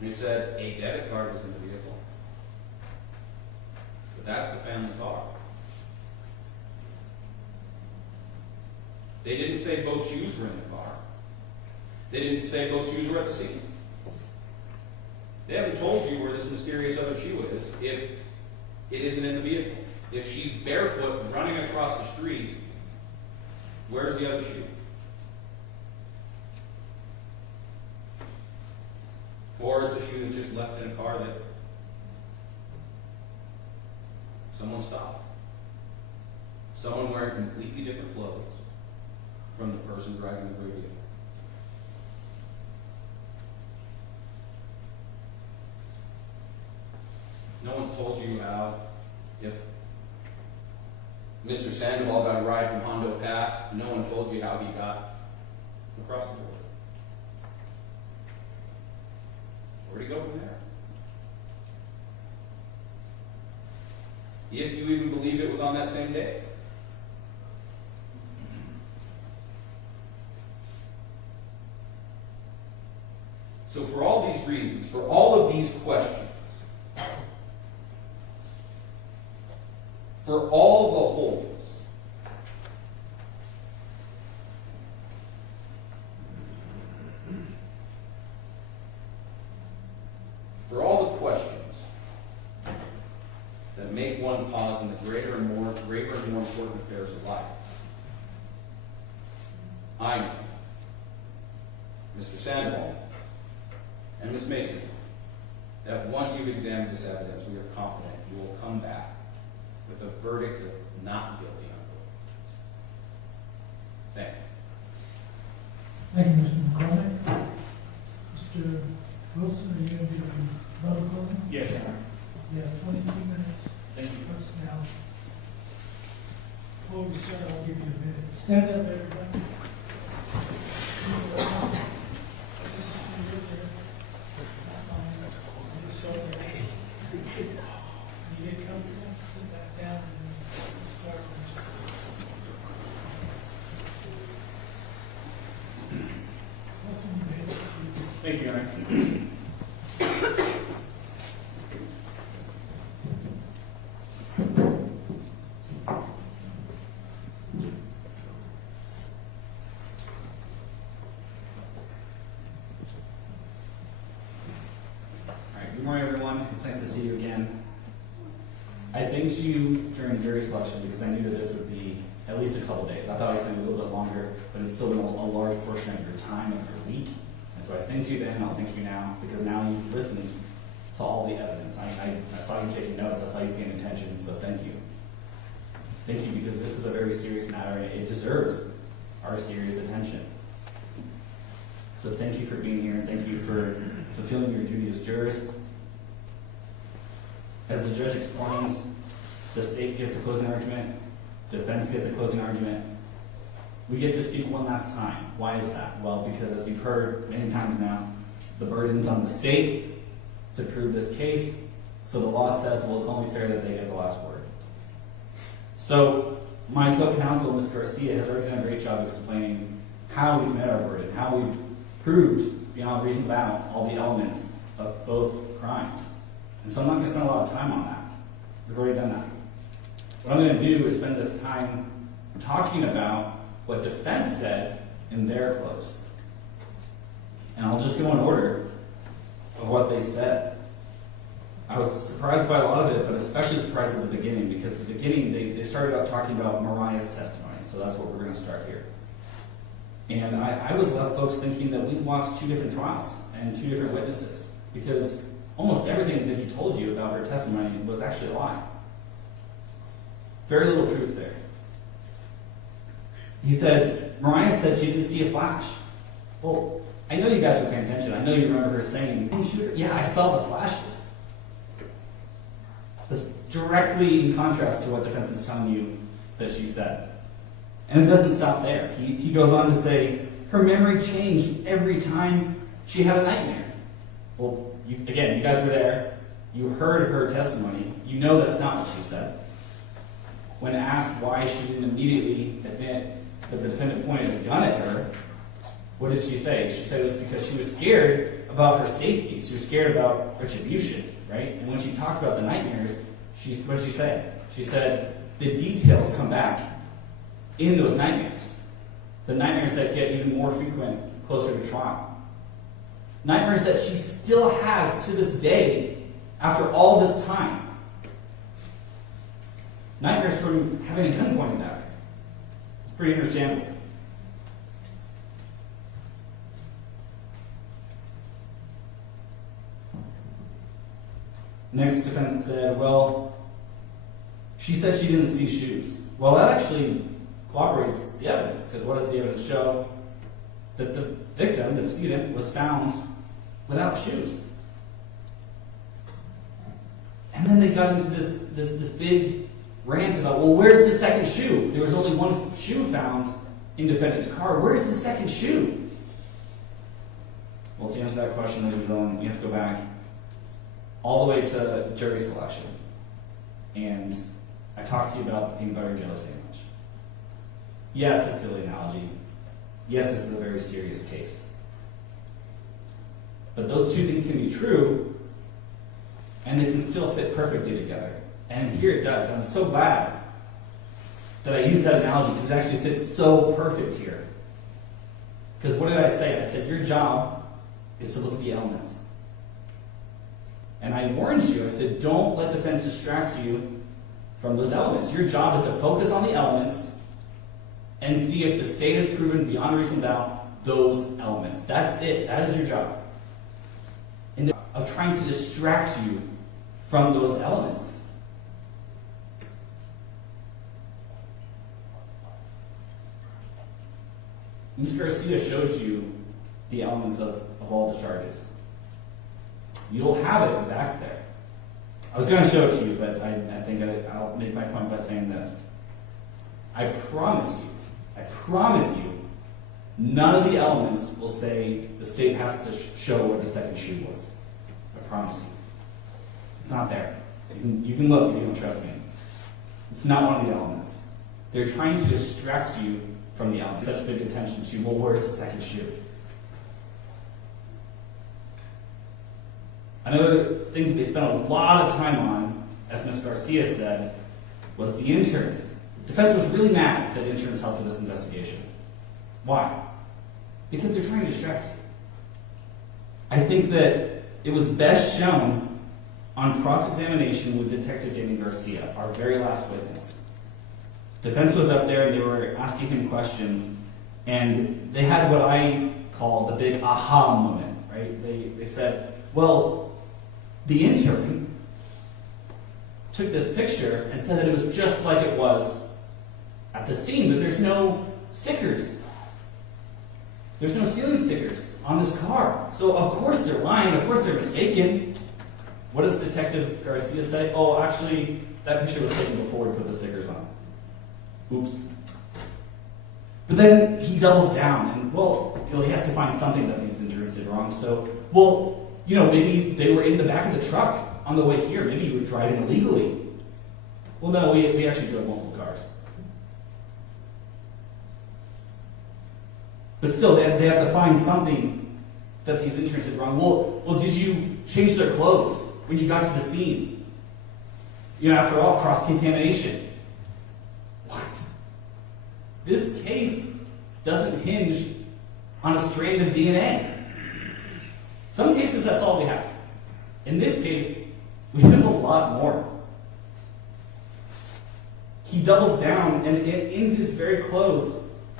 They said a debit card was in the vehicle. But that's the family car. They didn't say both shoes were in the car. They didn't say both shoes were at the scene. They haven't told you where this mysterious other shoe is if it isn't in the vehicle. If she's barefoot running across the street, where's the other shoe? Or it's a shoe that's just left in a car that someone stopped. Someone wearing completely different clothes from the person driving the gray vehicle. No one's told you how, if Mr. Sandoval got a ride from Hondo Pass, no one told you how he got across the border. Where do you go from there? If you even believe it was on that same day. So for all these reasons, for all of these questions, for all the holes, for all the questions that make one pause in the graver and more important affairs of life, I know, Mr. Sandoval, and Ms. Mason, that once you've examined this evidence, we are confident you will come back with a verdict of not guilty on both. Thank you. Thank you, Mr. McCormick. Mr. Wilson, are you going to do another closing? Yes, Your Honor. You have 22 minutes. Thank you. Now, before we start, I'll give you a minute. Stand up, everybody. This is for you there. So, you get comfortable, sit back down, and then start. Listen, you made it. Thank you, Your Honor. Good morning, everyone. It's nice to see you again. I thanked you during jury selection because I knew that this would be at least a couple days. I thought it was going to be a little bit longer, but it's still been a large portion of your time of your week. And so I thanked you then, and I'll thank you now, because now you've listened to all the evidence. I saw you taking notes. I saw you paying attention, so thank you. Thank you, because this is a very serious matter, and it deserves our serious attention. So thank you for being here, and thank you for fulfilling your duty as jurors. As the judge explains, the state gets a closing argument, defense gets a closing argument. We get to speak one last time. Why is that? Well, because as you've heard many times now, the burden's on the state to prove this case, so the law says, well, it's only fair that they get the last word. So my co-counsel, Ms. Garcia, has already done a great job explaining how we've met our burden, how we've proved beyond reasonable doubt all the elements of both crimes. And so I'm not going to spend a lot of time on that. We've already done that. What I'm going to do is spend this time talking about what defense said in their close. And I'll just go in order of what they said. I was surprised by a lot of it, but especially surprised at the beginning, because at the beginning they started out talking about Mariah's testimony, so that's what we're going to start here. And I was left folks thinking that we'd watched 2 different trials and 2 different witnesses, because almost everything that he told you about her testimony was actually a lie. Very little truth there. He said, Mariah said she didn't see a flash. Well, I know you guys were paying attention. I know you remember her saying, yeah, I saw the flashes. That's directly in contrast to what defense is telling you that she said. And it doesn't stop there. He goes on to say, her memory changed every time she had a nightmare. Well, you guys were there. You heard her testimony. You know that's not what she said. When asked why she didn't immediately admit that the defendant pointed a gun at her, what did she say? She said it was because she was scared about her safety. She was scared about retribution, right? And when she talked about the nightmares, what did she say? She said the details come back in those nightmares. The nightmares that get even more frequent closer to trial. Nightmares that she still has to this day after all this time. Nightmares from having a gun pointed at her. It's pretty understandable. Next defense said, well, she said she didn't see shoes. Well, that actually corroborates the evidence, because what does the evidence show? That the victim, the decedent, was found without shoes. And then they got into this big rant about, well, where's the second shoe? There was only one shoe found in defendant's car. Where's the second shoe? Well, to answer that question, ladies and gentlemen, you have to go back all the way to jury selection. And I talked to you about the peanut butter and jelly sandwich. Yeah, it's a silly analogy. Yes, this is a very serious case. But those 2 things can be true, and they can still fit perfectly together. And here it does. I'm so glad that I used that analogy, because it actually fits so perfect here. Because what did I say? I said, your job is to look at the elements. And I warned you, I said, don't let defense distract you from those elements. Your job is to focus on the elements and see if the state has proven beyond reasonable doubt those elements. That's it. That is your job. And of trying to distract you from those elements. Ms. Garcia showed you the elements of all the charges. You'll have it back there. I was going to show it to you, but I think I'll make my point by saying this. I promise you, none of the elements will say the state has to show what the second shoe was. I promise you. It's not there. You can look if you don't trust me. It's not one of the elements. They're trying to distract you from the elements. Such big attention to, well, where's the second shoe? Another thing that they spent a lot of time on, as Ms. Garcia said, was the interns. The defense was really mad that interns helped with this investigation. Why? Because they're trying to distract you. I think that it was best shown on cross-examination with Detective Danny Garcia, our very last witness. Defense was up there and they were asking him questions, and they had what I call the big aha moment, right? They said, well, the intern took this picture and said that it was just like it was at the scene, but there's no stickers. There's no ceiling stickers on this car. So of course they're lying, of course they're mistaken. What does Detective Garcia say? Oh, actually, that picture was taken before we put the stickers on. Oops. But then he doubles down and, well, he has to find something that these interns did wrong. So, well, maybe they were in the back of the truck on the way here. Maybe you were driving illegally. Well, no, we actually drove multiple cars. But still, they have to find something that these interns did wrong. Well, did you change their clothes when you got to the scene? You know, after all, cross-contamination. What? This case doesn't hinge on a strand of DNA. Some cases, that's all we have. In this case, we have a lot more. He doubles down, and in his very close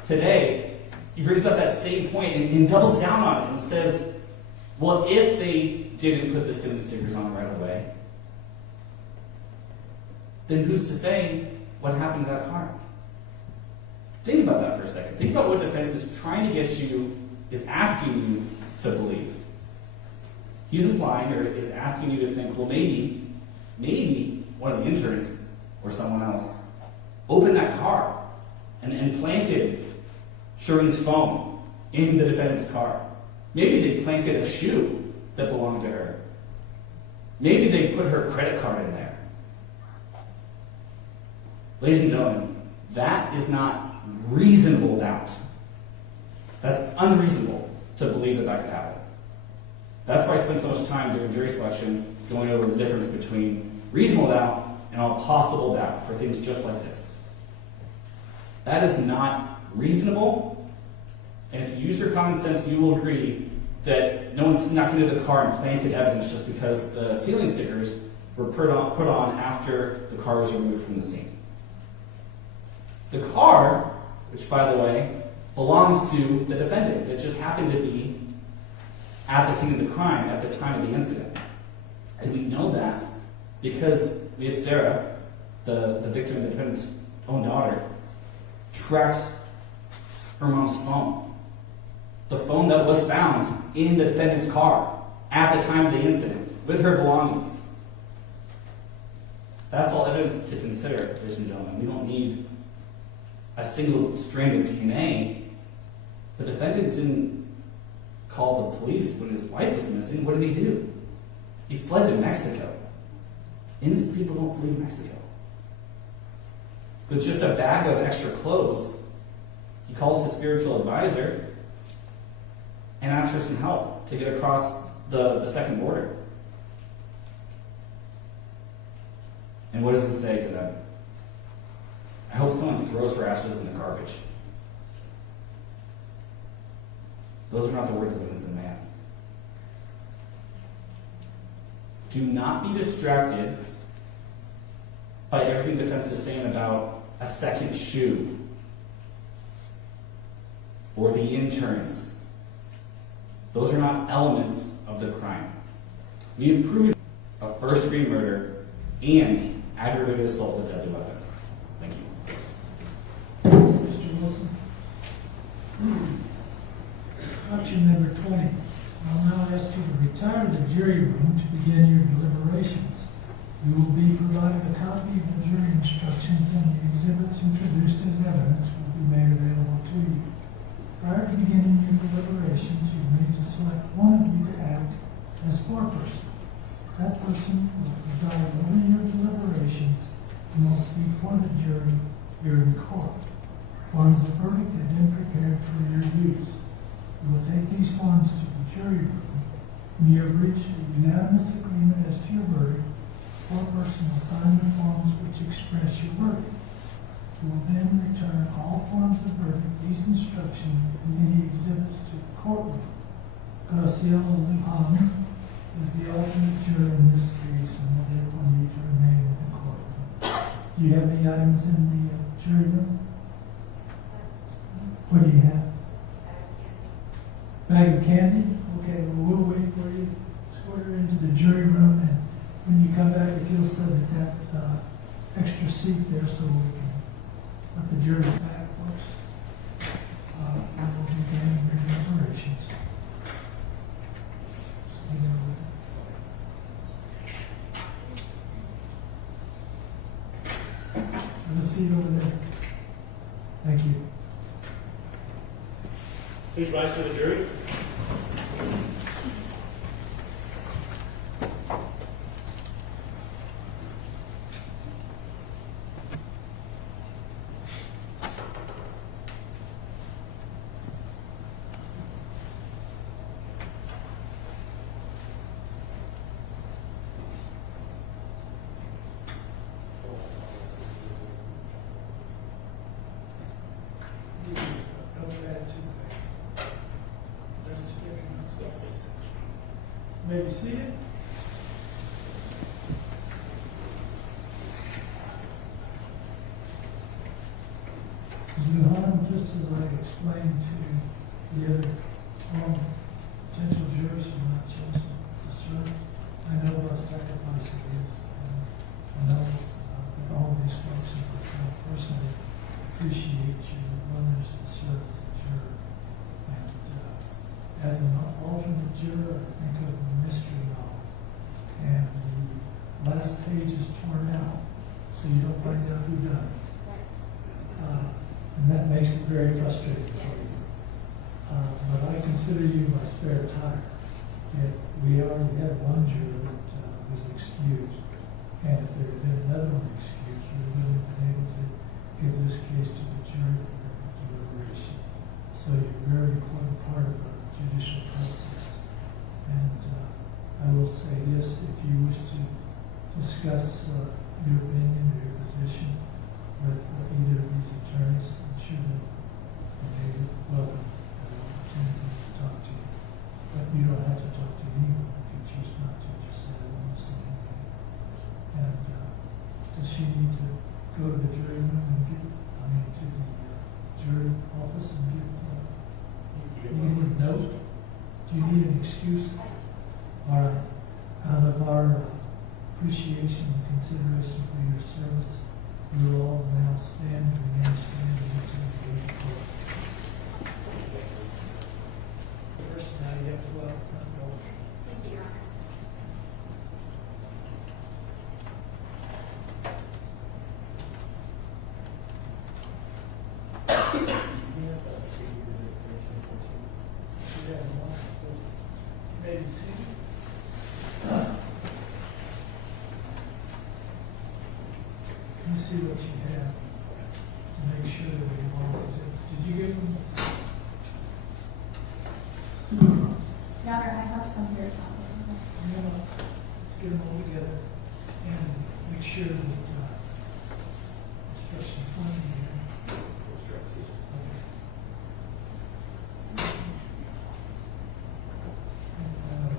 today, he brings up that same point and doubles down on it and says, well, if they didn't put the student stickers on right away, then who's to say what happened to that car? Think about that for a second. Think about what defense is trying to get you, is asking you to believe. He's implying or is asking you to think, well, maybe one of the interns or someone else opened that car and planted Shireen's phone in the defendant's car. Maybe they planted a shoe that belonged to her. Maybe they put her credit card in there. Ladies and gentlemen, that is not reasonable doubt. That's unreasonable to believe that could happen. That's why I spent so much time during jury selection going over the difference between reasonable doubt and all possible doubt for things just like this. That is not reasonable, and if you use your common sense, you will agree that no one snuck into the car and planted evidence just because the ceiling stickers were put on after the car was removed from the scene. The car, which by the way, belongs to the defendant, that just happened to be at the scene of the crime at the time of the incident. And we know that because we have Sarah, the victim of the defendant's own daughter, tracked her mom's phone. The phone that was found in the defendant's car at the time of the incident with her belongings. That's all evidence to consider, ladies and gentlemen. We don't need a single strand of DNA. The defendant didn't call the police when his wife was missing. What did he do? He fled to Mexico. Innocent people don't flee to Mexico. With just a bag of extra clothes, he calls his spiritual advisor and asks for some help to get across the second border. And what does he say to them? I hope someone throws her ashes in the garbage. Those are not the words of an innocent man. Do not be distracted by everything defense is saying about a second shoe or the interns. Those are not elements of the crime. We have proven a first-degree murder and aggravated assault with a deadly weapon. Thank you. Mr. Wilson. Option number 20. I'll now ask you to retire to the jury room to begin your deliberations. You will be provided a copy of the jury instructions, and the exhibits introduced as evidence will be made available to you. Prior to beginning your deliberations, you need to select one of you to act as foreperson. That person will preside over your deliberations and will speak for the jury here in court. Forms of verdict have been prepared for your use. You will take these forms to the jury room. When you have reached a unanimous agreement as to your verdict, the foreperson will sign the forms which express your verdict. You will then return all forms of verdict, these instructions, and any exhibits to the courtroom. Graciela Lujan is the alternate juror in this case and will therefore need to remain in the courtroom. Do you have any items in the jury room? What do you have? Bag of candy? Okay, well, we'll wait for you. Escort her into the jury room, and when you come back, if you'll set that extra seat there so we can let the jury back first. And we'll begin your deliberations. So, have a seat over there. Thank you. Please rise for the jury. may be seated. Johan, just as I explained to the other potential jurors who are not chosen to serve, I know what a sacrifice it is. And I know that all these folks and myself personally appreciate your willingness to serve as a juror. And as an alternate juror, I think of a mystery novel. And the last page is torn out, so you don't find out who done it. And that makes it very frustrating for you. But I consider you my spare tire. If we already had one juror that was excused, and if there had been another one excused, we would have been able to give this case to the jury for deliberation. So you're a very important part of the judicial process. And I will say this, if you wish to discuss your opinion or your position with either of these attorneys, I'm sure that they would welcome an opportunity to talk to you. But you don't have to talk to anyone if you choose not to, just say I want to see anything. And does she need to go to the jury room and to the jury office and get you need a note? Do you need an excuse? All right. Out of our appreciation and consideration for your service, we will all now stand and remain standing until the court. First, now you have to go out the front door. Thank you, Your Honor. Maybe two. Let me see what you have to make sure that we all, did you give them? Your Honor, I have some here, Counsel. Let's get them all together and make sure that instruction 20 here. And,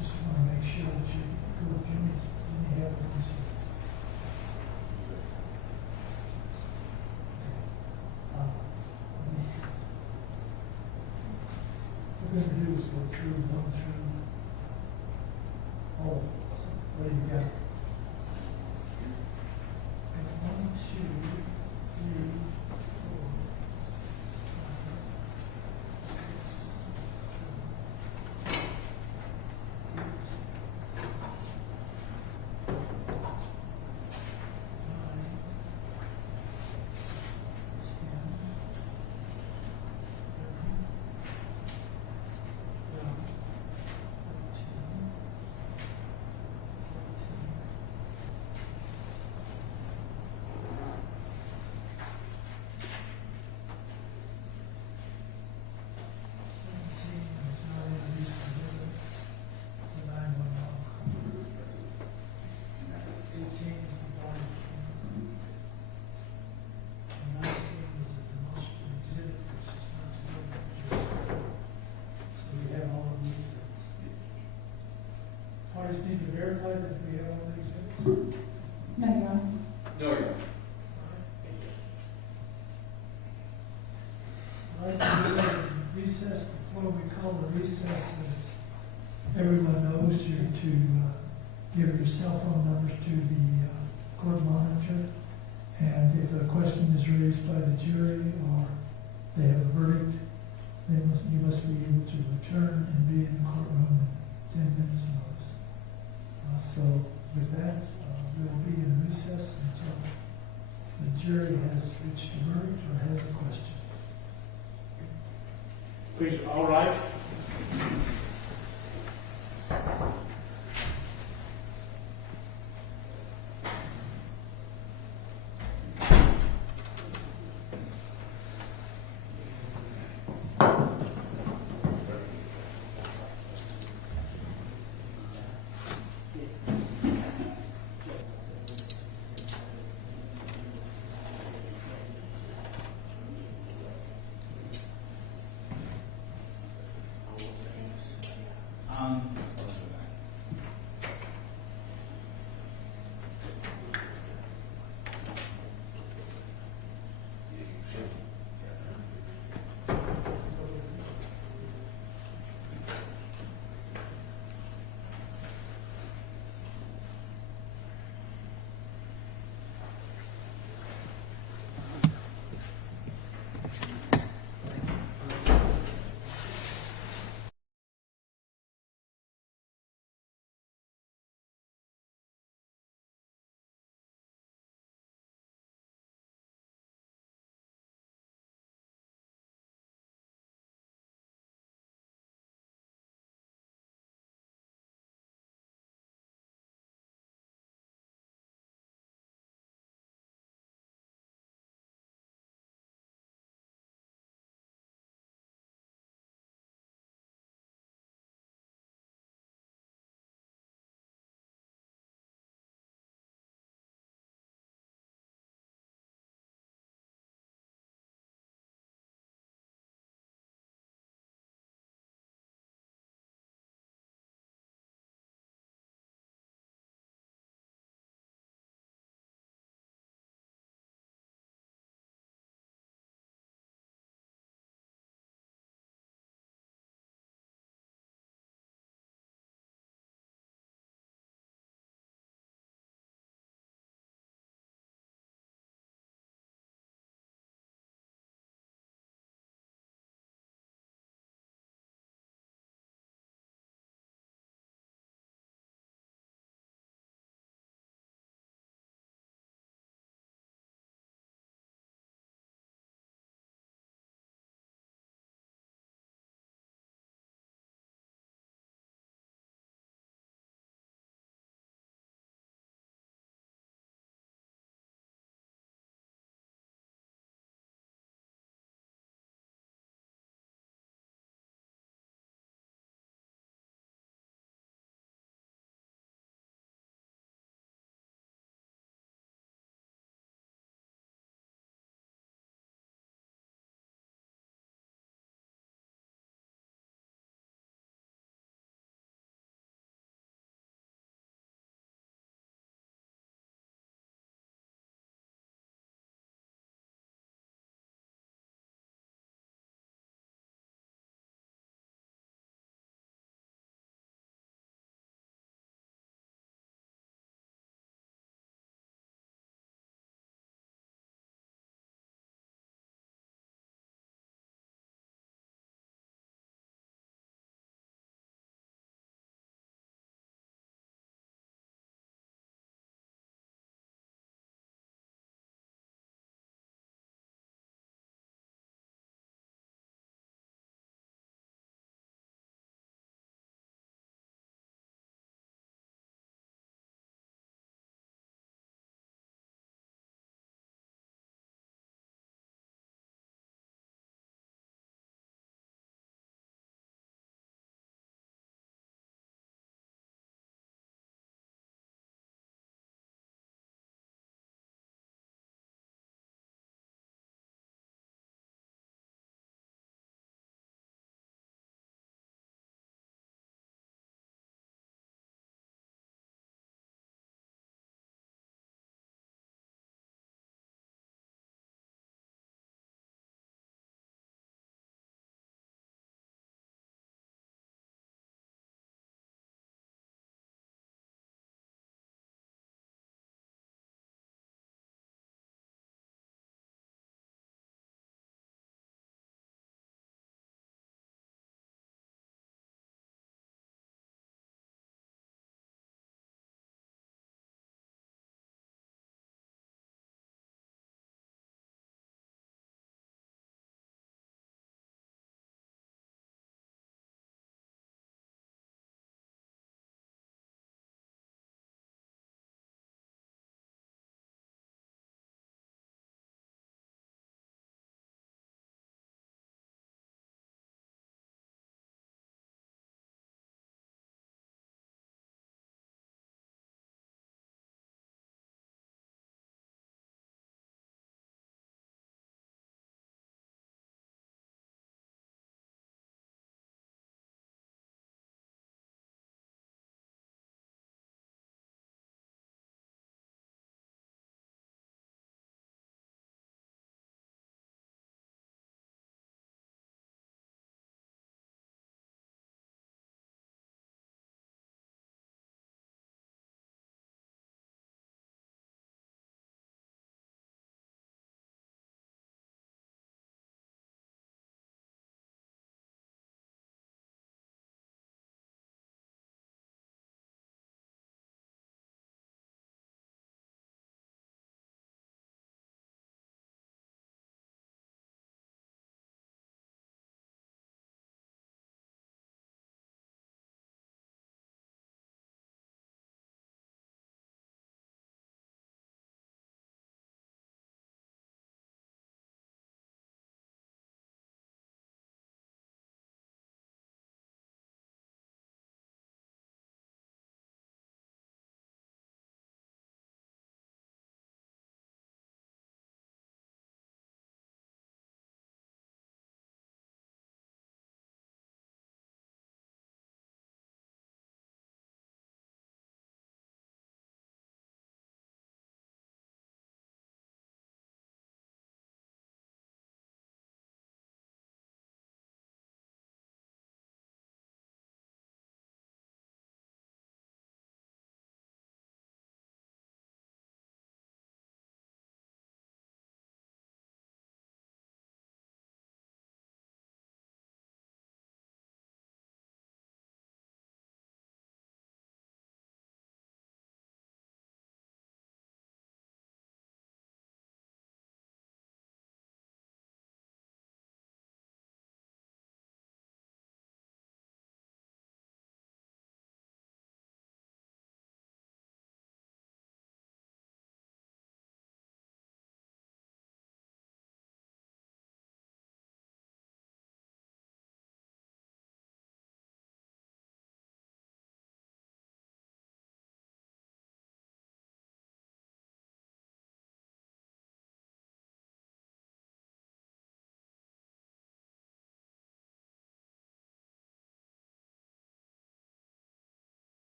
just want to make sure that you feel Jimmy have things. What we're going to do is go through all of them. So, what do you got? And 1, 2, 3, 4, 5, 6, 7, Parties need to verify that we have all the exhibits. No, Your Honor. No, Your Honor. I'd like to do a recess before we call the recess, as everyone knows, you're to give your cell phone numbers to the court monitor, and if a question is raised by the jury or they have a verdict, you must be able to return and be in the courtroom in 10 minutes notice. So with that, we will be in recess until the jury has reached a verdict or has a question. Please, all rise.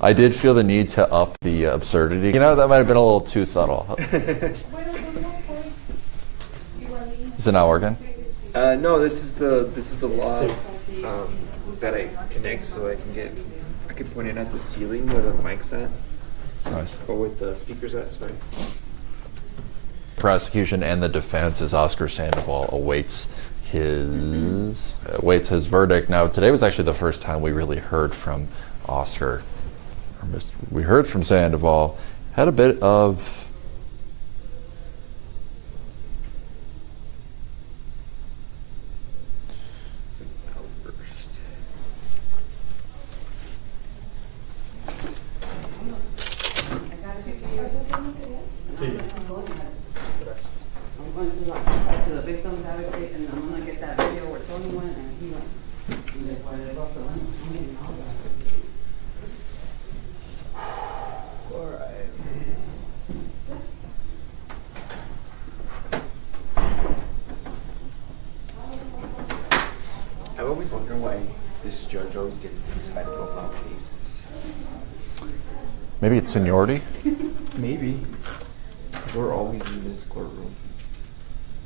I did feel the need to up the absurdity. You know, that might have been a little too subtle. Is it not working? No, this is the log that I connect so I can point it at the ceiling where the mic's at. Nice. Or with the speakers at, sorry. Prosecution and the defense as Oscar Sandoval awaits his verdict. Now, today was actually the first time we really heard from Oscar. We heard from Sandoval, had a bit of Outburst. I'm going to talk to the victims advocate, and I'm gonna get that video where Tony went, and he went. Y después le digo, Alright. I've always wondered why this judge always gets these high profile cases. maybe it's seniority. Maybe. We're always in this courtroom.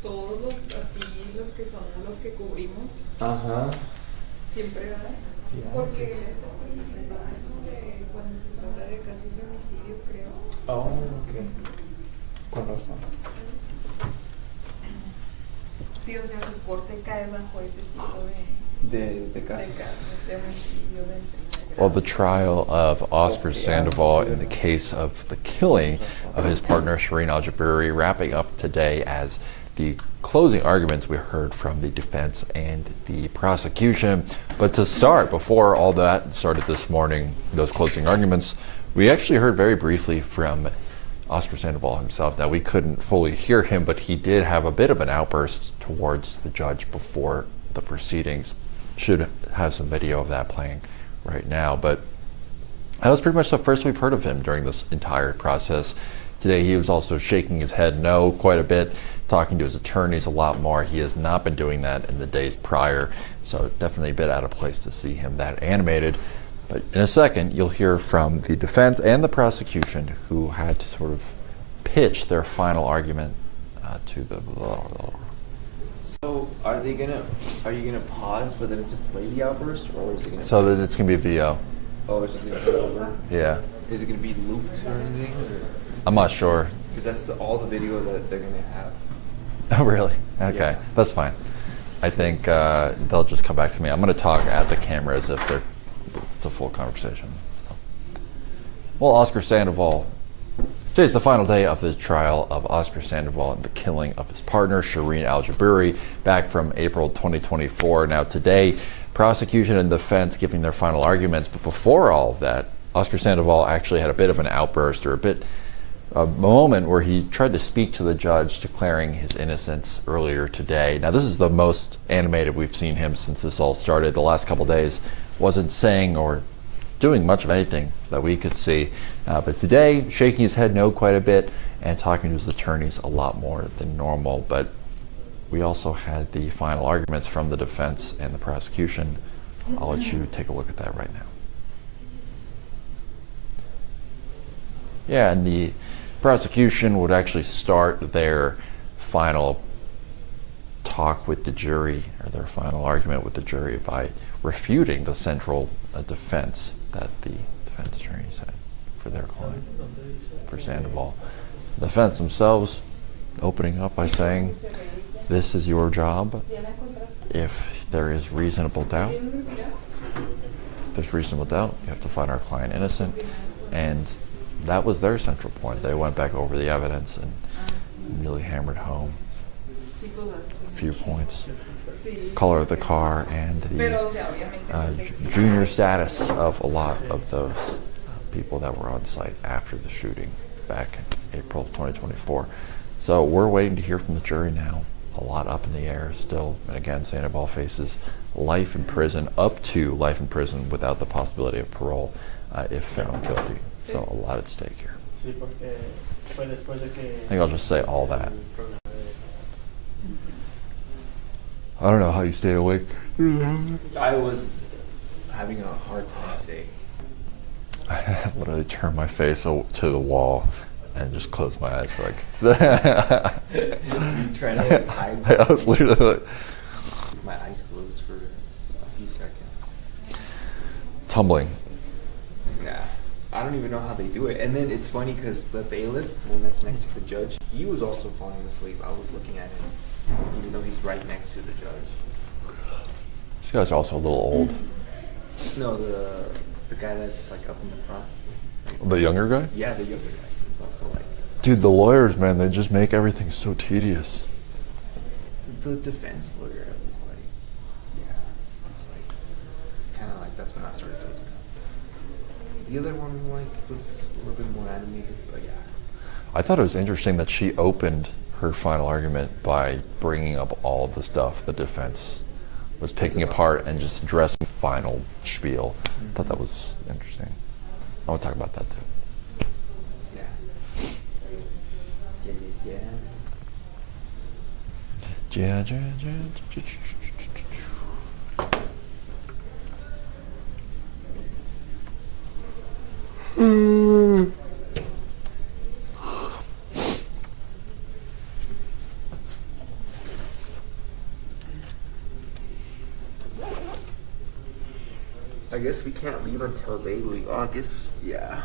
Todos los, así, los que son los que cubrimos, Uh-huh. siempre, ¿verdad? Sí. Porque él está participando de cuando se trata de casos de homicidio, creo. Oh, okay. Con razón. Sí, o sea, su corte cae bajo ese tipo De casos. de homicidio de Well, the trial of Oscar Sandoval in the case of the killing of his partner Shireen Al-Jabiri wrapping up today as the closing arguments we heard from the defense and the prosecution. But to start, before all that started this morning, those closing arguments, we actually heard very briefly from Oscar Sandoval himself. Now, we couldn't fully hear him, but he did have a bit of an outburst towards the judge before the proceedings. Should have some video of that playing right now, but that was pretty much the first we've heard of him during this entire process. Today he was also shaking his head no quite a bit, talking to his attorneys a lot more. He has not been doing that in the days prior, so definitely a bit out of place to see him that animated. But in a second, you'll hear from the defense and the prosecution, who had to sort of pitch their final argument to the. So are you gonna pause for them to play the outburst, or is it gonna? So that it's gonna be VO. Oh, it's just gonna be over. Yeah, Is it gonna be looped or anything? I'm not sure. Because that's all the video that they're gonna have. Oh, really? Okay, Yeah. that's fine. I think they'll just come back to me. I'm going to talk at the camera as if it's a full conversation. So. Well, Oscar Sandoval. Today's the final day of the trial of Oscar Sandoval and the killing of his partner, Shireen Al-Jabiri, back from April 2024. Now today, prosecution and defense giving their final arguments. But before all of that, Oscar Sandoval actually had a bit of an outburst, or a moment where he tried to speak to the judge declaring his innocence earlier today. Now this is the most animated we've seen him since this all started. The last couple days wasn't saying or doing much of anything that we could see. But today, shaking his head no quite a bit and talking to his attorneys a lot more than normal. But we also had the final arguments from the defense and the prosecution. I'll let you take a look at that right now. Yeah, and the prosecution would actually start their final talk with the jury, or their final argument with the jury, by refuting the central defense that the defense attorneys had for their client, for Sandoval. The defense themselves opening up by saying, this is your job. If there is reasonable doubt, you have to find our client innocent. And that was their central point. They went back over the evidence and really hammered home a few points. Color of the car and the junior status of a lot of those people that were on site after the shooting back in April of 2024. So we're waiting to hear from the jury now. A lot up in the air still. And again, Sandoval faces life in prison, up to life in prison without the possibility of parole if found guilty. So a lot at stake here. I think I'll just say all that. I don't know how you stayed awake. I was having a hard time today. I literally turned my face to the wall and just closed my eyes for like. You trying to hide? I was literally like, My eyes closed for a few seconds. tumbling. Yeah, I don't even know how they do it. And then it's funny because the bailiff, one that's next to the judge, he was also falling asleep. I was looking at him, even though he's right next to the judge. These guys are also a little old. No, the guy that's like up in the front. The younger guy? Yeah, the younger guy. He was also like Dude, the lawyers, man, they just make everything so tedious. the defense lawyer. I was like, yeah, it's like kind of like that's when I started looking up. The other one like was a little bit more animated, but yeah. I thought it was interesting that she opened her final argument by bringing up all of the stuff the defense was picking apart and just addressing final spiel. I thought that was interesting. I want to talk about that too. Yeah. Yeah, yeah, yeah. I guess we can't leave until they leave. August. Yeah.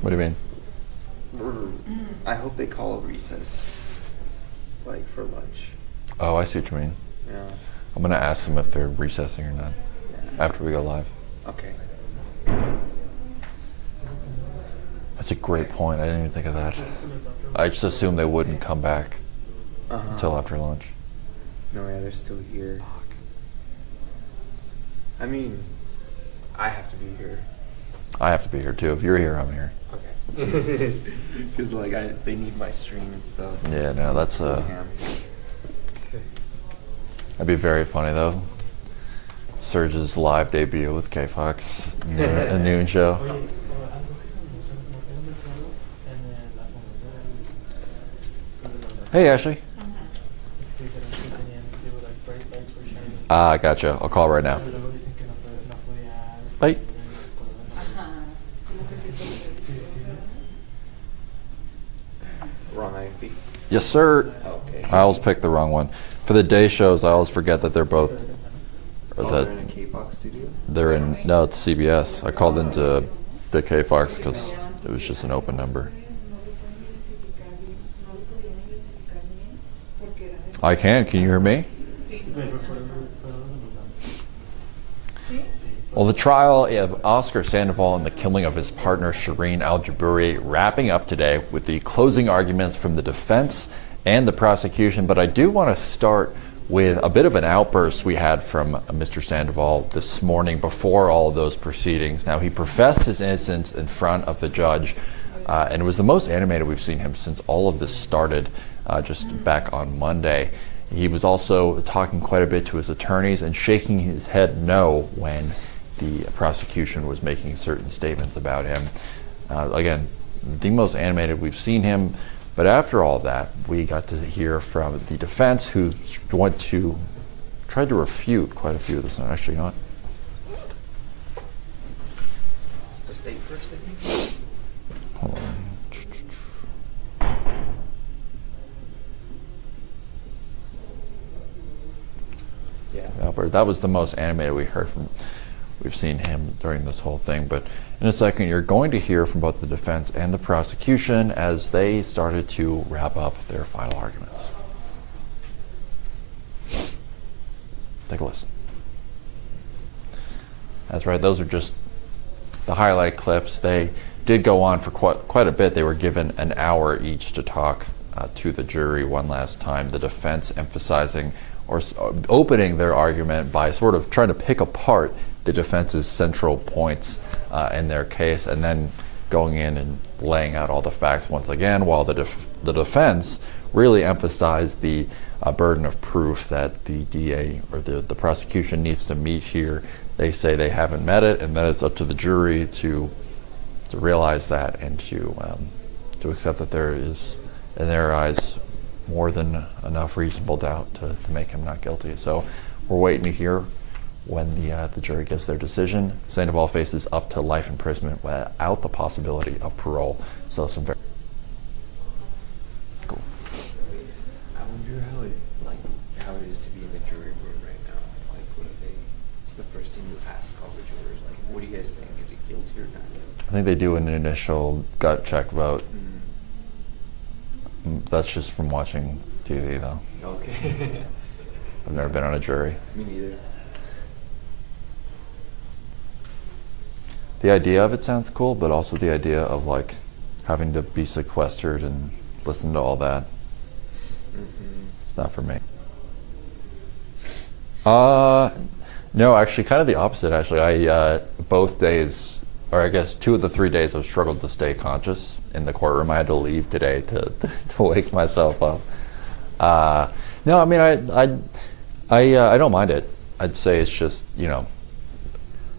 What do you mean? I hope they call a recess, like for lunch. Oh, I see what you mean. Yeah. I'm going to ask them if they're recessing or not Yeah. after we go live. Okay. That's a great point. I didn't even think of that. I just assumed they wouldn't come back until after lunch. No, yeah, they're still here. I mean, I have to be here. I have to be here too. If you're here, I'm here. Okay. Because like they need my stream and stuff. Yeah, no, that's that'd be very funny though. Surge's live debut with K Fox, a noon show. Hey, Ashley. Ah, gotcha. I'll call right now. Bye. Wrong IFB. Yes, sir. Okay. I always pick the wrong one. For the day shows, I always forget that they're both. Or Oh, that they're in a K-Fox studio? they're in. No, it's CBS. I called into the K Fox because it was just an open number. I can. Can you hear me? Well, the trial of Oscar Sandoval and the killing of his partner Shireen Al-Jabouri wrapping up today with the closing arguments from the defense and the prosecution. But I do want to start with a bit of an outburst we had from Mr. Sandoval this morning before all of those proceedings. Now, he professed his innocence in front of the judge, and it was the most animated we've seen him since all of this started just back on Monday. He was also talking quite a bit to his attorneys and shaking his head no when the prosecution was making certain statements about him. Again, the most animated we've seen him. But after all that, we got to hear from the defense, who tried to refute quite a few of this. Actually, you know what? It's the state first, I think. Hold on. Yeah. Albert, that was the most animated we've seen him during this whole thing. But in a second, you're going to hear from both the defense and the prosecution as they started to wrap up their final arguments. Take a listen. That's right, those are just the highlight clips. They did go on for quite a bit. They were given an hour each to talk to the jury one last time. The defense emphasizing or opening their argument by sort of trying to pick apart the defense's central points in their case, and then going in and laying out all the facts once again, while the defense really emphasized the burden of proof that the DA or the prosecution needs to meet here. They say they haven't met it, and then it's up to the jury to realize that and to accept that there is, in their eyes, more than enough reasonable doubt to make him not guilty. So we're waiting to hear when the jury gives their decision. Sandoval faces up to life imprisonment without the possibility of parole. So some very cool. I wonder how it is to be in the jury room right now. Like, what are they? It's the first thing you ask all the jurors. Like, what do you guys think? Is he guilty or not guilty? I think they do an initial gut check vote. That's just from watching TV, though. Okay. I've never been on a jury. Me neither. The idea of it sounds cool, but also the idea of like having to be sequestered and listen to all that. It's not for me. No, actually, kind of the opposite. Actually, I both days, or I guess 2 of the 3 days, I've struggled to stay conscious in the courtroom. I had to leave today to wake myself up. No, I mean, I don't mind it. I'd say it's just, you know,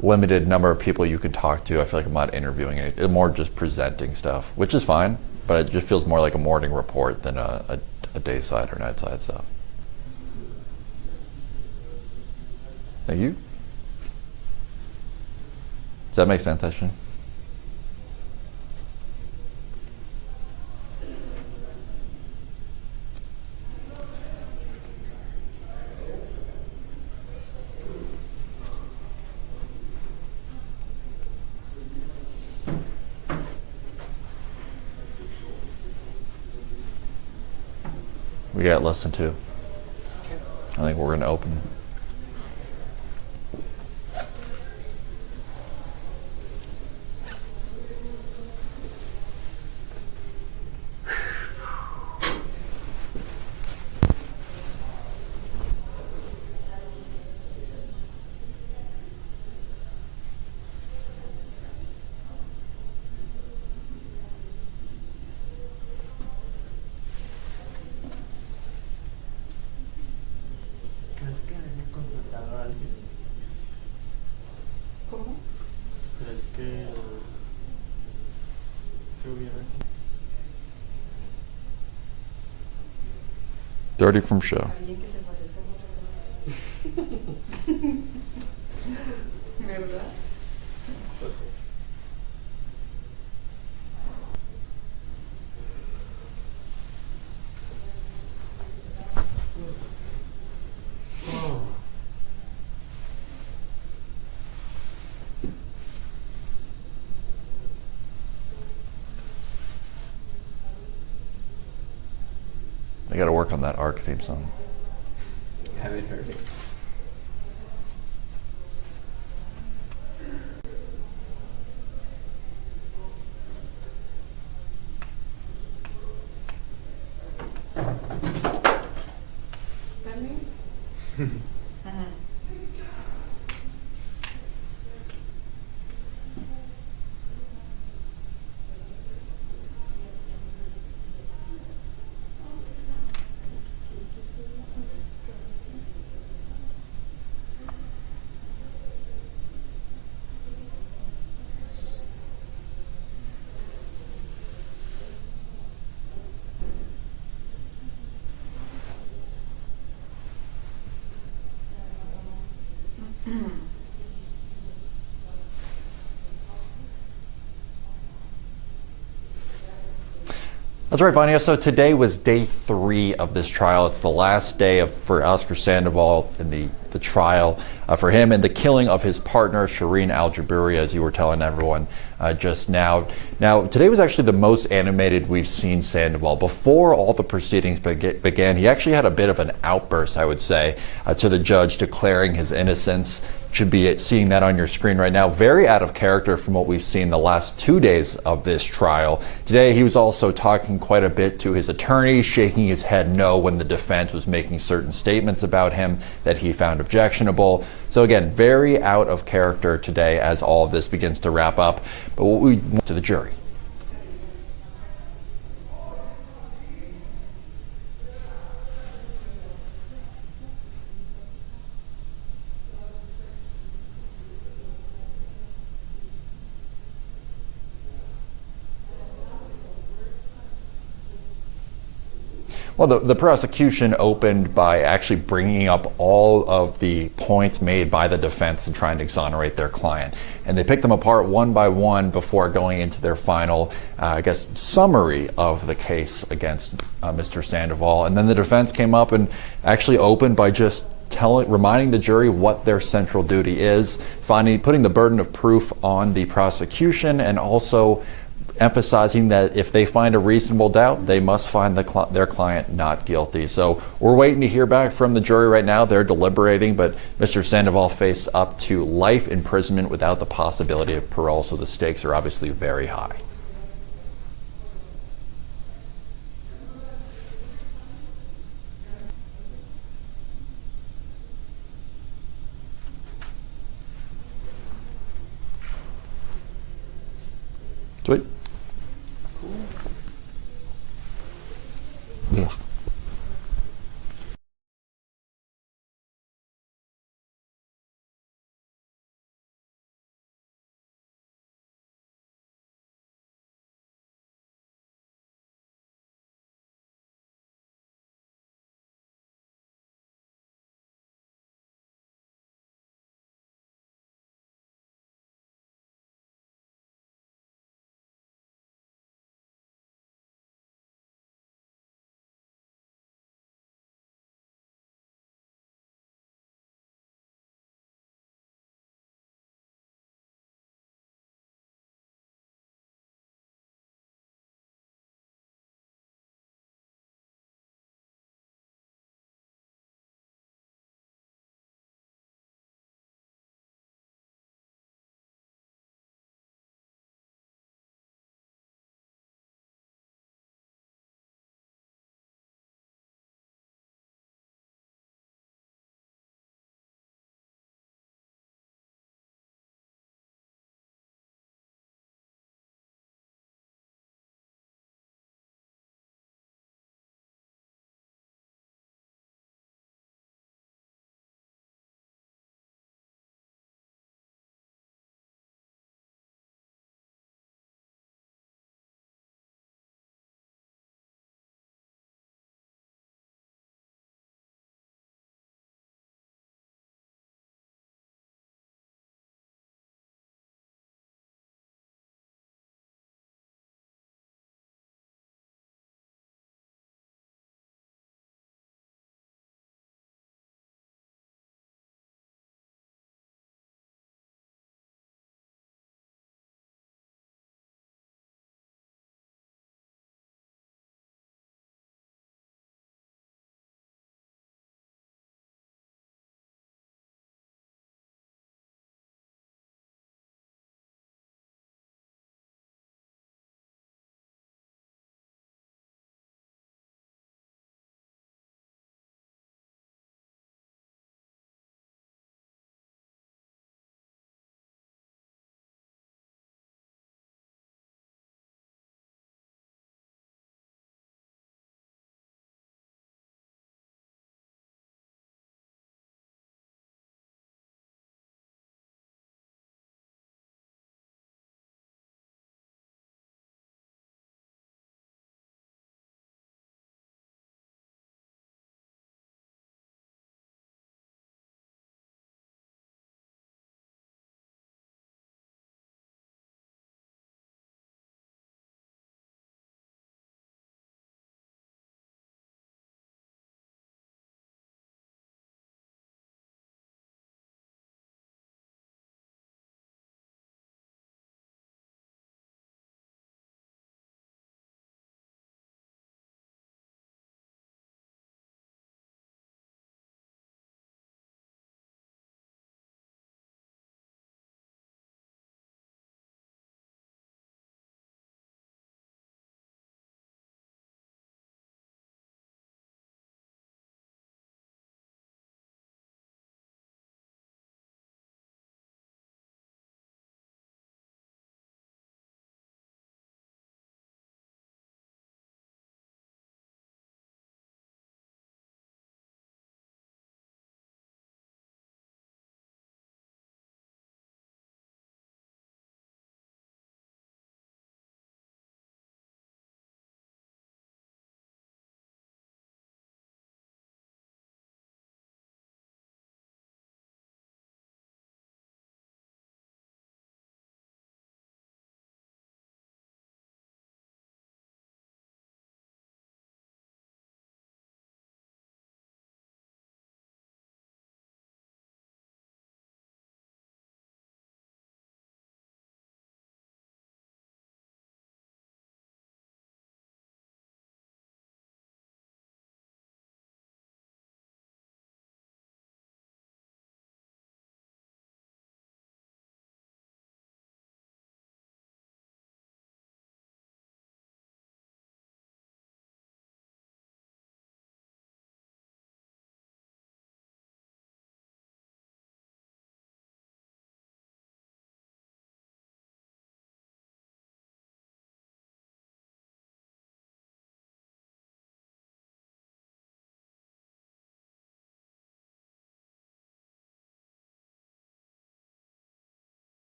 limited number of people you can talk to. I feel like I'm not interviewing anything, more just presenting stuff, which is fine, but it just feels more like a morning report than a day side or night side stuff. Thank you. Does that make sense, Ashton? We got less than 2. I think we're going to open. ¿Crees que hayan contratado a alguien? ¿Cómo? ¿Crees que hubiera? Dirty from show. Alguien que se parezca mucho. ¿Verdad? Pues sí. Oh. They got to work on that ARC theme song. Haven't heard it. ¿También? Ajá. That's right, Vanya. So today was day 3 of this trial. It's the last day for Oscar Sandoval in the trial for him and the killing of his partner, Shireen Al-Jabouri, as you were telling everyone just now. Now, today was actually the most animated we've seen Sandoval. Before all the proceedings began, he actually had a bit of an outburst, I would say, to the judge declaring his innocence. Should be seeing that on your screen right now. Very out of character from what we've seen the last 2 days of this trial. Today, he was also talking quite a bit to his attorney, shaking his head no when the defense was making certain statements about him that he found objectionable. So again, very out of character today as all of this begins to wrap up. But what we want to the jury. Well, the prosecution opened by actually bringing up all of the points made by the defense and trying to exonerate their client. And they picked them apart one by one before going into their final, summary of the case against Mr. Sandoval. And then the defense came up and actually opened by just reminding the jury what their central duty is, putting the burden of proof on the prosecution, and also emphasizing that if they find a reasonable doubt, they must find their client not guilty. So we're waiting to hear back from the jury right now. They're deliberating, but Mr. Sandoval faced up to life imprisonment without the possibility of parole, so the stakes are obviously very high. Sweet.